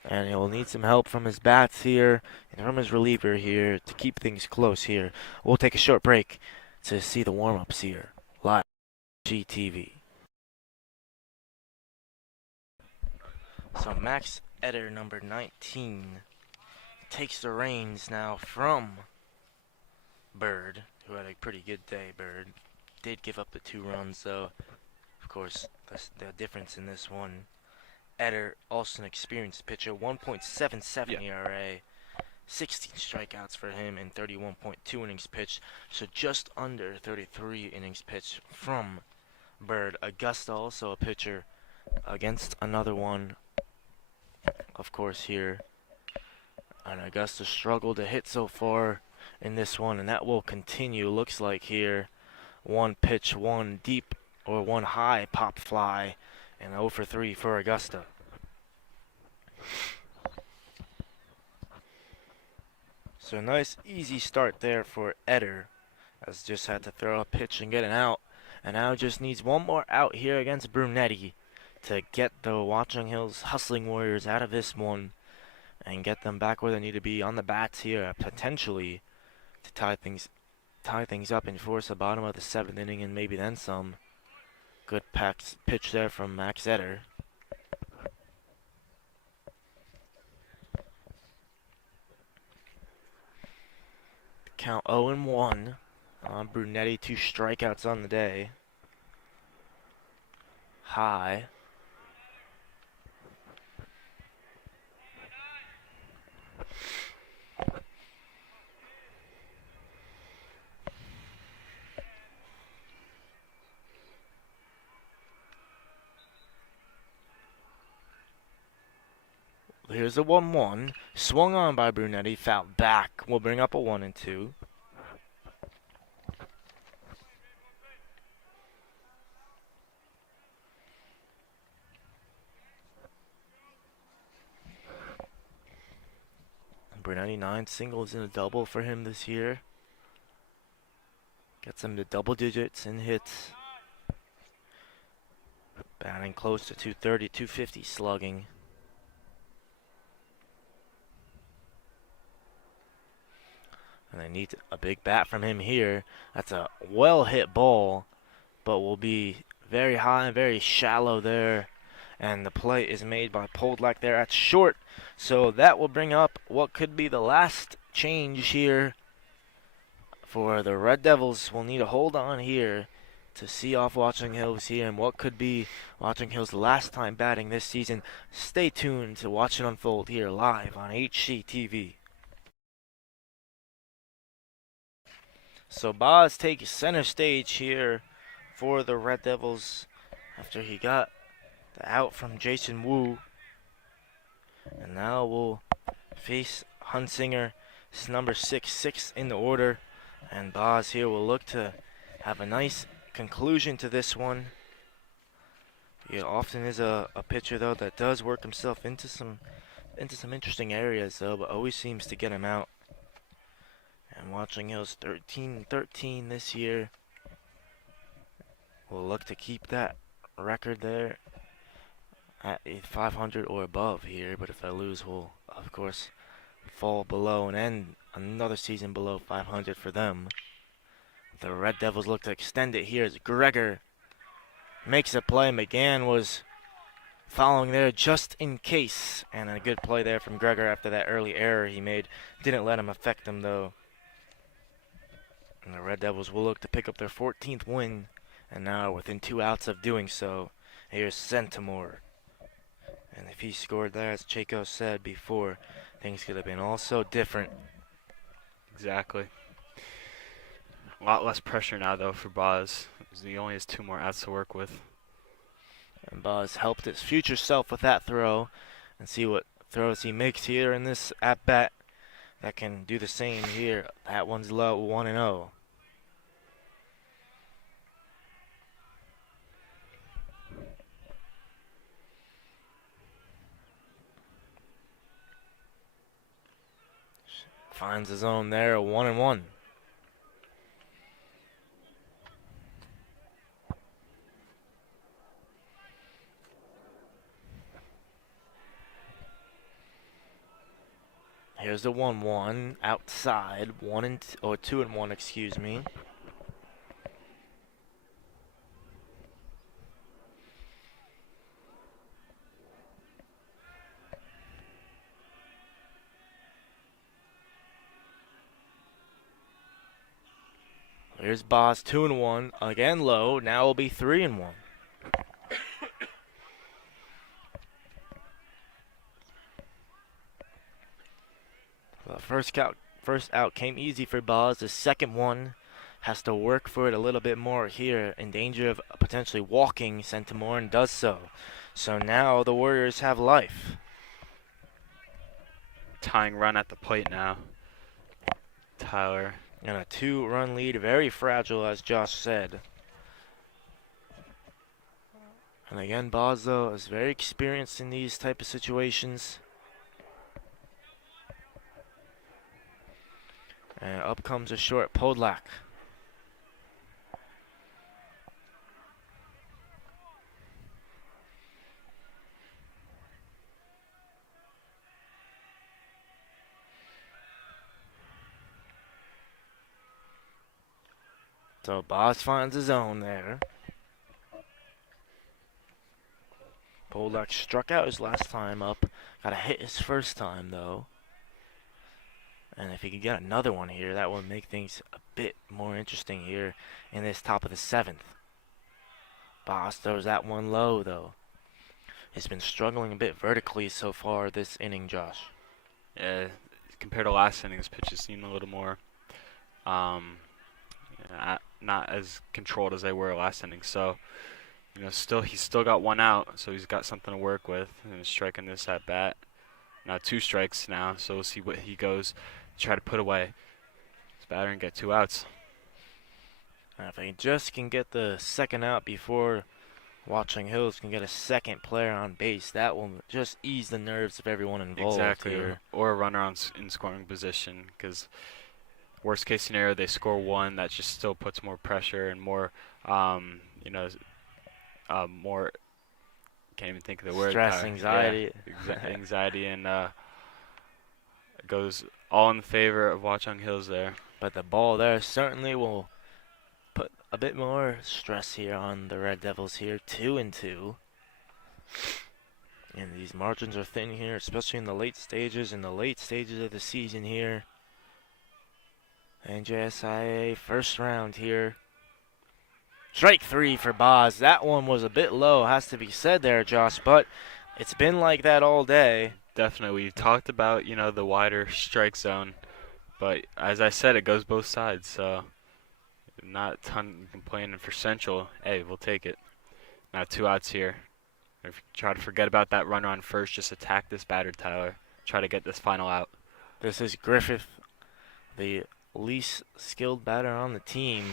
And he'll need some help from his bats here and from his reliever here to keep things close here. We'll take a short break to see the warm-ups here live on GTV. So Max Eder, number 19, takes the reins now from Bird, who had a pretty good day. Bird did give up the 2 runs, though. Of course, that's the difference in this one. Eder, also an experienced pitcher, 1.77 ERA, 16 strikeouts for him in 31.2 innings pitched, so just under 33 innings pitched from Bird. Augusta, also a pitcher, against another one, of course, here. And Augusta struggled to hit so far in this one, and that will continue. Looks like here, 1 pitch, 1 deep or 1 high pop fly, and 0 for 3 for Augusta. So nice easy start there for Eder, as just had to throw a pitch and get an out, and now just needs 1 more out here against Brunetti to get the Watchung Hills Hustling Warriors out of this one and get them back where they need to be on the bats here, potentially to tie things up and force the bottom of the 7th inning and maybe then some. Good pitch there from Max Eder. Count 0-1 on Brunetti, 2 strikeouts on the day. High. Here's a 1-1. Swung on by Brunetti, fouled back. We'll bring up a 1-2. Brunetti 9 singles and a double for him this year. Gets him to double digits in hits. Batting close to 230, 250 slugging. And they need a big bat from him here. That's a well-hit ball, but will be very high and very shallow there. And the play is made by Poldlak there at short. So that will bring up what could be the last change here for the Red Devils. Will need to hold on here to see off Watchung Hills here, and what could be Watchung Hills' last time batting this season. Stay tuned to watch it unfold here live on HCTV. So Boz takes center stage here for the Red Devils after he got the out from Jason Wu. And now we'll face Hunsinger. This is number 6 in the order. And Boz here will look to have a nice conclusion to this one. He often is a pitcher, though, that does work himself into some interesting areas, though, but always seems to get him out. And Watchung Hills 13-13 this year. We'll look to keep that record there at a 500 or above here, but if I lose, we'll, of course, fall below and end another season below 500 for them. The Red Devils look to extend it here as Gregor makes a play. McGann was following there just in case, and a good play there from Gregor after that early error he made. Didn't let him affect him, though. And the Red Devils will look to pick up their 14th win, and now within 2 outs of doing so. Here's Centimore. And if he scored there, as Chaco said before, things could have been all so different. Exactly. A lot less pressure now, though, for Boz. He only has 2 more outs to work with. And Boz helped his future self with that throw. And see what throws he makes here in this at-bat. That can do the same here. That one's low, 1-0. Finds his own there, 1-1. Here's the 1-1 outside, 2-1, excuse me. Here's Boz, 2-1, again low. Now it'll be 3-1. The first out came easy for Boz. The second one has to work for it a little bit more here, in danger of potentially walking Centimore, and does so. So now the Warriors have life. Tying run at the plate now. Tyler. And a 2-run lead, very fragile, as Josh said. And again, Boz, though, is very experienced in these type of situations. And up comes a short Podlak. So Boz finds his own there. Podlak struck out his last time up. Got to hit his first time, though. And if he could get another one here, that would make things a bit more interesting here in this top of the 7th. Boz throws that one low, though. He's been struggling a bit vertically so far this inning, Josh. Yeah, compared to last inning, his pitches seem a little more not as controlled as they were last inning. So, he's still got 1 out, so he's got something to work with, and he's striking this at bat. Now 2 strikes now, so we'll see what he goes to try to put away his batter and get 2 outs. And if he just can get the second out before Watchung Hills can get a second player on base, that will just ease the nerves of everyone involved. Exactly, here. Or a runner in scoring position, because worst case scenario, they score 1. That just still puts more pressure and more, more. Can't even think of the word. Stress, anxiety. Yeah, anxiety, and it goes all in favor of Watchung Hills there. But the ball there certainly will put a bit more stress here on the Red Devils here. 2-2. And these margins are thin here, especially in the late stages of the season here. NJSIA first round here. Strike 3 for Boz. That one was a bit low, has to be said there, Josh, but it's been like that all day. Definitely. We talked about, the wider strike zone, but as I said, it goes both sides, so not a ton complaining for Central. Hey, we'll take it. Now 2 outs here. If you try to forget about that runner on first, just attack this batter, Tyler. Try to get this final out. This is Griffith, the least skilled batter on the team.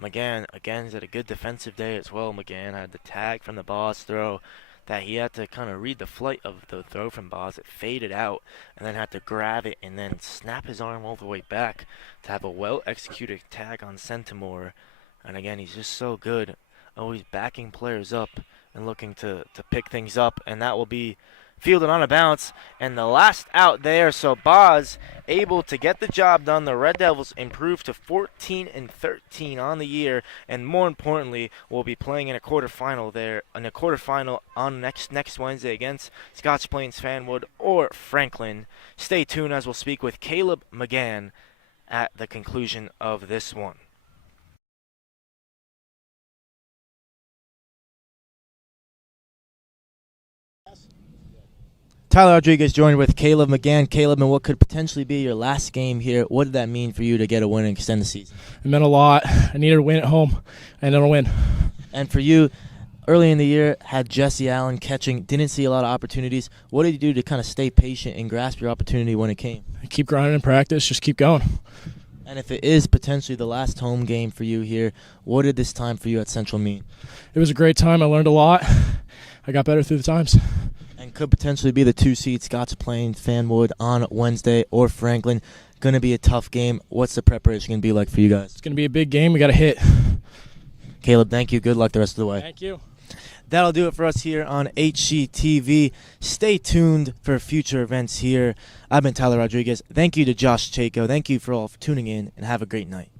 McGann, again, had a good defensive day as well. McGann had the tag from the Boz throw that he had to kind of read the flight of the throw from Boz. It faded out and then had to grab it and then snap his arm all the way back to have a well-executed tag on Centimore. And again, he's just so good, always backing players up and looking to pick things up, and that will be fielded on a bounce, and the last out there. So Boz able to get the job done. The Red Devils improve to 14-13 on the year, and more importantly, will be playing in a quarterfinal on next Wednesday against Scotch Plains, Fanwood, or Franklin. Stay tuned as we'll speak with Caleb McGann at the conclusion of this one. Tyler Rodriguez joined with Caleb McGann. Caleb, in what could potentially be your last game here, what did that mean for you to get a win and extend the season? It meant a lot. I needed a win at home, and a win. And for you, early in the year, had Jesse Allen catching, didn't see a lot of opportunities. What did you do to kind of stay patient and grasp your opportunity when it came? Keep grinding in practice. Just keep going. And if it is potentially the last home game for you here, what did this time for you at Central mean? It was a great time. I learned a lot. I got better through the times. And could potentially be the 2 seed Scotts Plains, Fanwood on Wednesday, or Franklin. Going to be a tough game. What's the preparation going to be like for you guys? It's going to be a big game. We got to hit. Caleb, thank you. Good luck the rest of the way. Thank you. That'll do it for us here on HCTV. Stay tuned for future events here. I've been Tyler Rodriguez. Thank you to Josh Chaco. Thank you for all for tuning in, and have a great night.